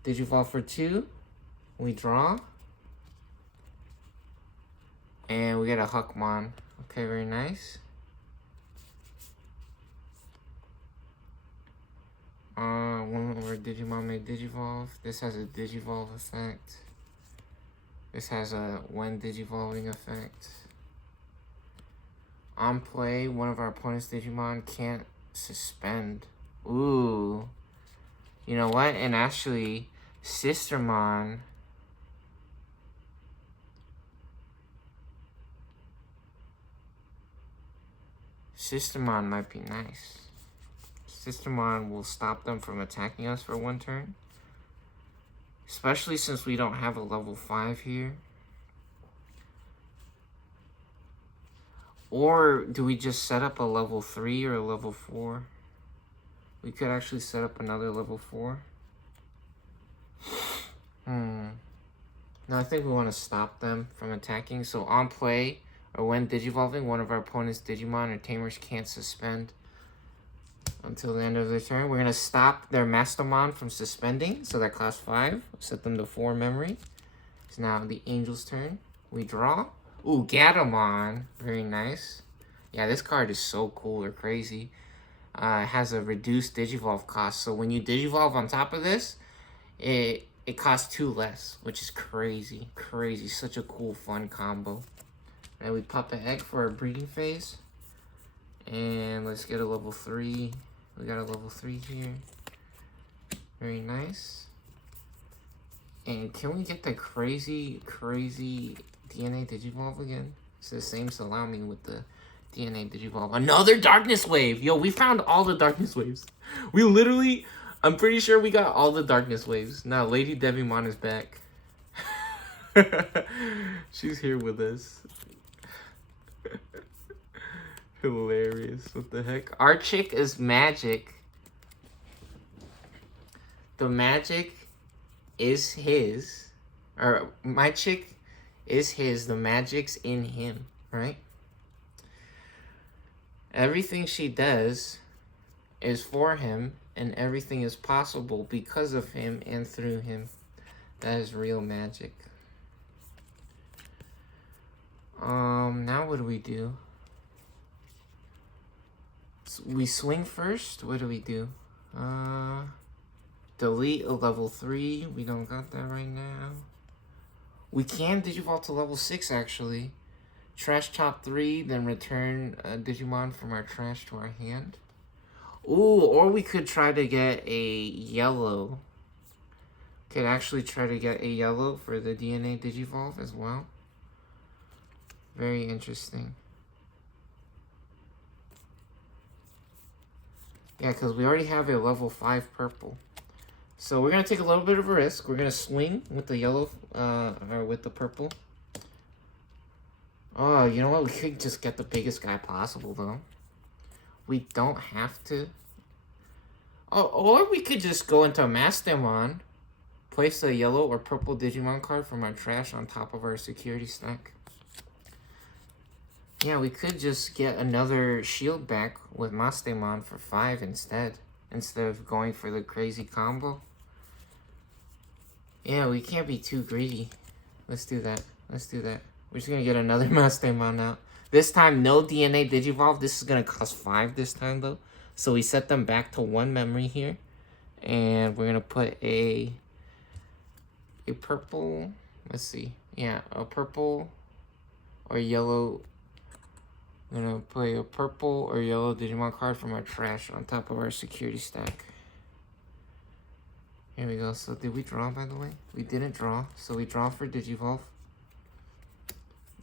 Digivolve for 2. We draw. And we get a Hookmon. Okay, very nice. One of our Digimon may Digivolve. This has a Digivolve effect. This has a when Digivolving effect. On play, one of our opponent's Digimon can't suspend. Ooh. You know what? And actually, Sistermon... Sistermon might be nice. Sistermon will stop them from attacking us for 1 turn. Especially since we don't have a level 5 here. Or do we just set up a level 3 or a level 4? We could actually set up another level 4. No, I think we want to stop them from attacking. So on play, or when Digivolving, one of our opponent's Digimon or Tamers can't suspend until the end of their turn. We're going to stop their Mastermon from suspending, so they're class 5. Set them to 4 memory. It's now the Angel's turn. We draw. Ooh, Gatomon. Very nice. Yeah, this card is so cool or crazy. It has a reduced Digivolve cost, so when you Digivolve on top of this, it costs 2 less, which is crazy. Crazy. Such a cool, fun combo. And we pop an egg for our breeding phase. And let's get a level 3. We got a level 3 here. Very nice. And can we get the crazy DNA Digivolve again? It's the same salami with the DNA Digivolve. Another Darkness Wave! Yo, we found all the Darkness Waves. We literally... I'm pretty sure we got all the Darkness Waves. Now, Lady Devimon is back. She's here with us. Hilarious. What the heck? Our chick is magic. The magic is his. Or my chick is his. The magic's in him, right? Everything she does is for him, and everything is possible because of him and through him. That is real magic. Now what do we do? We swing first? What do we do? Delete a level 3. We don't got that right now. We can Digivolve to level 6, actually. Trash top 3, then return a Digimon from our trash to our hand. Ooh, or we could try to get a yellow. Could actually try to get a yellow for the DNA Digivolve as well. Very interesting. Yeah, because we already have a level 5 purple. So we're going to take a little bit of a risk. We're going to swing with the yellow, or with the purple. Oh, you know what? We could just get the biggest guy possible, though. We don't have to. Oh, or we could just go into a Mastemon, place a yellow or purple Digimon card from our trash on top of our security stack. Yeah, we could just get another shield back with Mastemon for 5 instead of going for the crazy combo. Yeah, we can't be too greedy. Let's do that. Let's do that. We're just gonna get another Mastemon out. This time, no DNA Digivolve. This is gonna cost 5 this time, though. So we set them back to 1 memory here. And we're gonna put a purple, let's see. Yeah, a purple or yellow. I'm gonna play a purple or yellow Digimon card from our trash on top of our security stack. Here we go. So did we draw, by the way? We didn't draw. So we draw for Digivolve.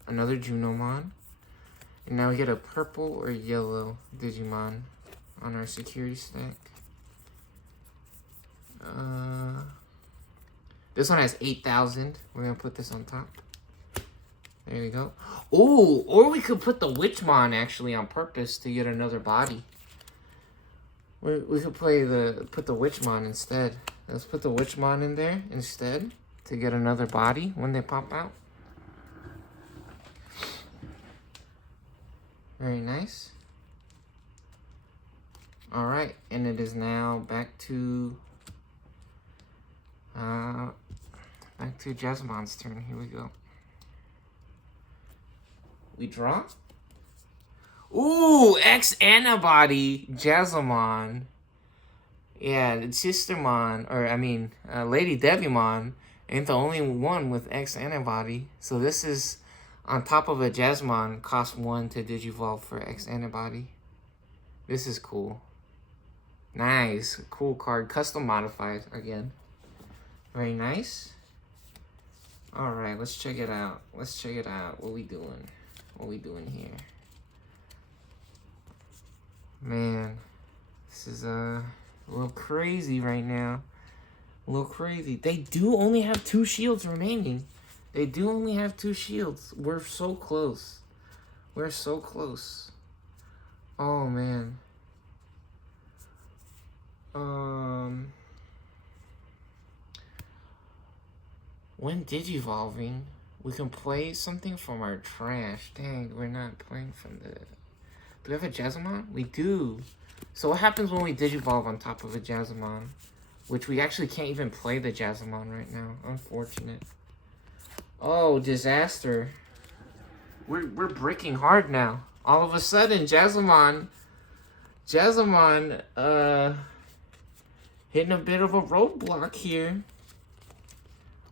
Another Junomon. And now we get a purple or yellow Digimon on our security stack. This one has 8,000. We're gonna put this on top. There we go. Oh, or we could put the Witchmon actually on purpose to get another body. We could put the Witchmon instead. Let's put the Witchmon in there instead to get another body when they pop out. Very nice. All right, and it is now back to Jasmon's turn. Here we go. We draw. Ooh, X Antibody Jazamon. Yeah, the Sistermon, or I mean, Lady Devimon ain't the only one with X Antibody. So this is on top of a Jasmine, cost 1 to Digivolve for X Antibody. This is cool. Nice, cool card, custom modified again. Very nice. All right, let's check it out. Let's check it out. What we doing? What we doing here? Man, this is a little crazy right now. A little crazy. They do only have 2 shields remaining. They do only have 2 shields. We're so close. We're so close. Oh, man. When digivolving, we can play something from our trash. Dang, we're not playing from the... Do we have a Jazamon? We do. So what happens when we digivolve on top of a Jazamon? Which we actually can't even play the Jazamon right now. Unfortunate. Oh, disaster. We're breaking hard now. All of a sudden, Jazamon, hitting a bit of a roadblock here.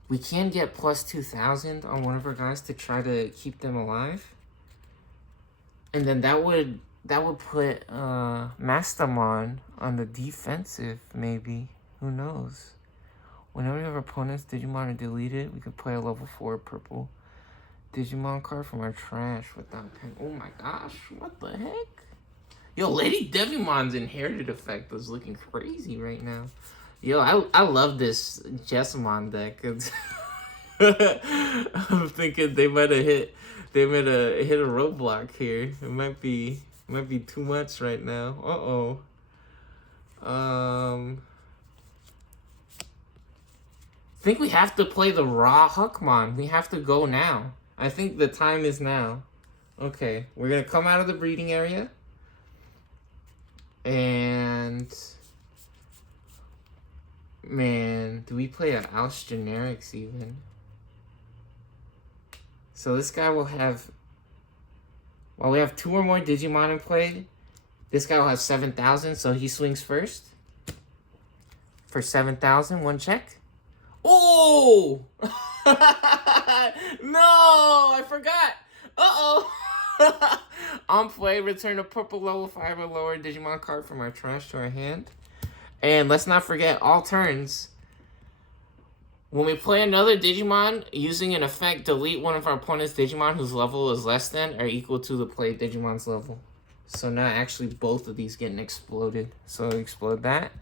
We can get plus 2,000 on one of our guys to try to keep them alive. And then that would put Mastamon on the defensive, maybe. Who knows? Whenever we have opponents Digimon are deleted, we can play a level 4 purple Digimon card from our trash without paying. Oh my gosh, what the heck? Yo, Lady Devimon's inherited effect is looking crazy right now. Yo, I love this Jessamon deck. I'm thinking they might have hit a roadblock here. It might be too much right now. I think we have to play the raw Huckmon. We have to go now. I think the time is now. Okay, we're gonna come out of the breeding area. And man, do we play an Alsh Generics even? So this guy will have, while we have 2 or more Digimon in play, this guy will have 7,000, so he swings first. For 7,000, 1 check. Oh! No, I forgot. On play, return a purple level 5 or lower Digimon card from our trash to our hand. And let's not forget, all turns, when we play another Digimon, using an effect, delete one of our opponent's Digimon whose level is less than or equal to the played Digimon's level. So now actually both of these getting exploded. So we explode that.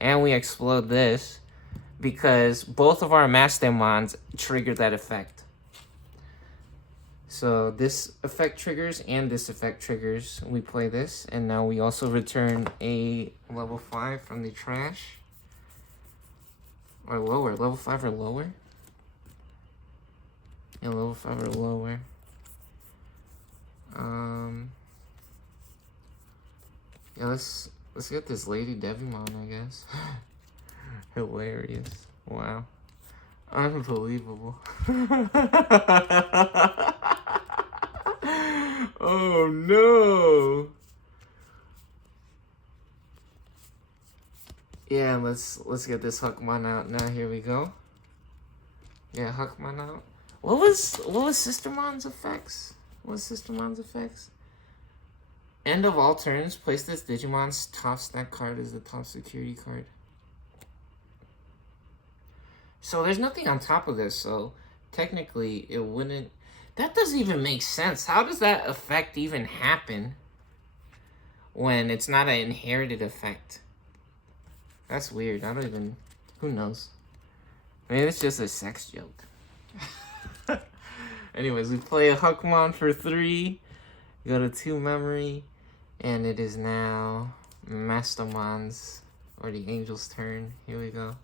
And we explode this. because both of our Mastermons trigger that effect. So this effect triggers and this effect triggers. We play this, and now we also return a level 5 from the trash. Or lower, level 5 or lower? Yeah, level 5 or lower. Yeah, let's get this Lady Devimon, I guess. Hilarious. Wow. Unbelievable. Oh no. Yeah, let's get this Huckmon out now. Here we go. Yeah, Huckmon out. What was Sistermon's effects? What was Sistermon's effects? End of all turns, place this Digimon's top stack card as the top security card. So there's nothing on top of this, so technically it wouldn't... That doesn't even make sense. How does that effect even happen when it's not an inherited effect? That's weird. I don't even... Who knows? Maybe it's just a sex joke. Anyways, we play a Huckmon for 3. Go to 2 memory. And it is now Mastermon's or the Angel's turn. Here we go.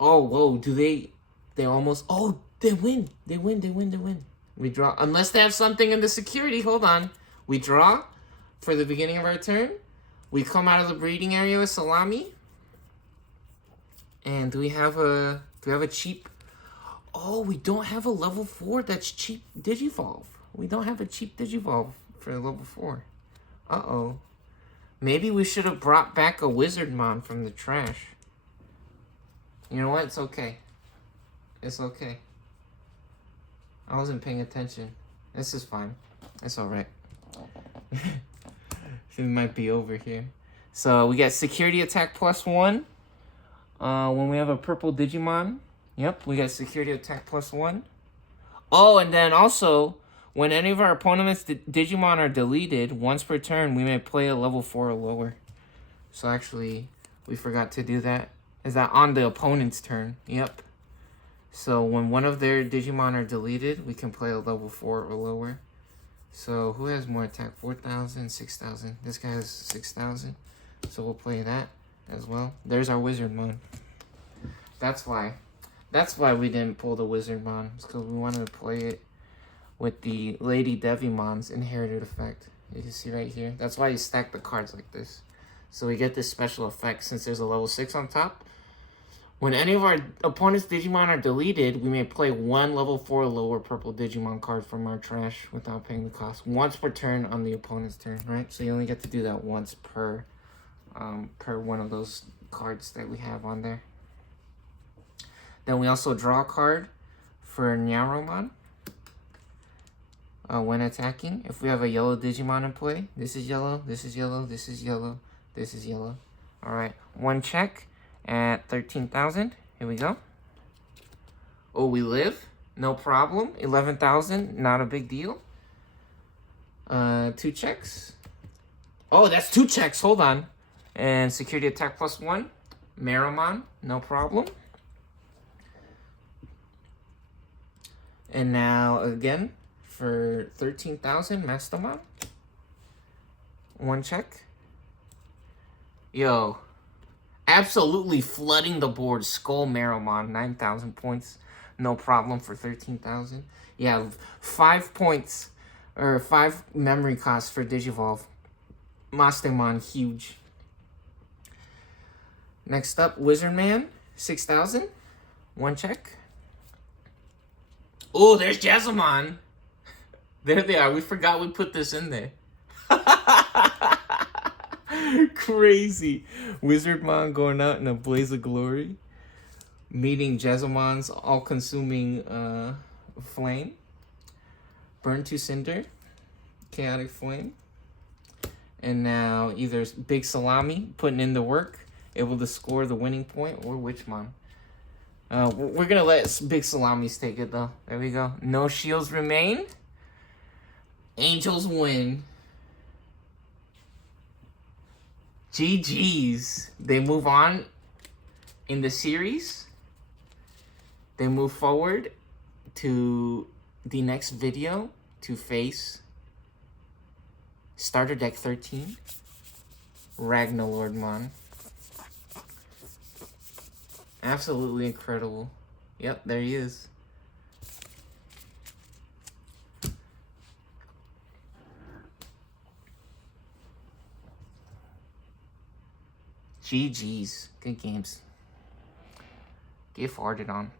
Oh, whoa. Do they almost... Oh, they win. They win. We draw. Unless they have something in the security. Hold on. We draw for the beginning of our turn. We come out of the breeding area with Salami. And do we have a cheap... Oh, we don't have a level 4 that's cheap Digivolve. We don't have a cheap Digivolve for level 4. Uh-oh. Maybe we should have brought back a Wizardmon from the trash. You know what? It's okay. It's okay. I wasn't paying attention. This is fine. It's alright. It might be over here. So we got security attack +1. When we have a purple Digimon. Yep, we got security attack +1. Oh, and then also, when any of our opponent's Digimon are deleted, once per turn, we may play a level 4 or lower. So actually, we forgot to do that. Is that on the opponent's turn? Yep. So when one of their Digimon are deleted, we can play a level 4 or lower. So who has more attack? 4,000, 6,000. This guy has 6,000. So we'll play that as well. There's our Wizardmon. That's why. That's why we didn't pull the Wizardmon. It's because we wanted to play it with the Lady Devimon's inherited effect. You can see right here. That's why you stack the cards like this. So we get this special effect since there's a level 6 on top. When any of our opponent's Digimon are deleted, we may play one level 4 or lower purple Digimon card from our trash without paying the cost. Once per turn on the opponent's turn, right? So you only get to do that once per one of those cards that we have on there. Then we also draw a card for Nyaromon. When attacking, if we have a yellow Digimon in play, this is yellow, this is yellow, this is yellow, this is yellow. Alright, 1 check at 13,000. Here we go. Oh, we live. No problem. 11,000. Not a big deal. 2 checks. Oh, that's 2 checks. Hold on. And security attack +1. Meramon. No problem. And now again for 13,000. Mastomon. 1 check. Yo. Absolutely flooding the board. Skull Meramon, 9,000 points. No problem for 13,000. Yeah, 5 points, or 5 memory costs for Digivolve. Mastemon, huge. Next up, Wizardman, 6,000. 1 check. Oh, there's Jazzamon. There they are. We forgot we put this in there. Crazy. Wizardmon going out in a blaze of glory. Meeting Jezzamon's all-consuming flame. Burn to Cinder. Chaotic Flame. And now either Big Salami putting in the work, able to score the winning point, or Witchmon. We're going to let Big Salamis take it, though. There we go. No shields remain. Angels win. GG's. They move on in the series, they move forward to the next video to face Starter Deck 13, Ragnarlordmon. Absolutely incredible. Yep, there he is. GG's. Good games. Get farted on.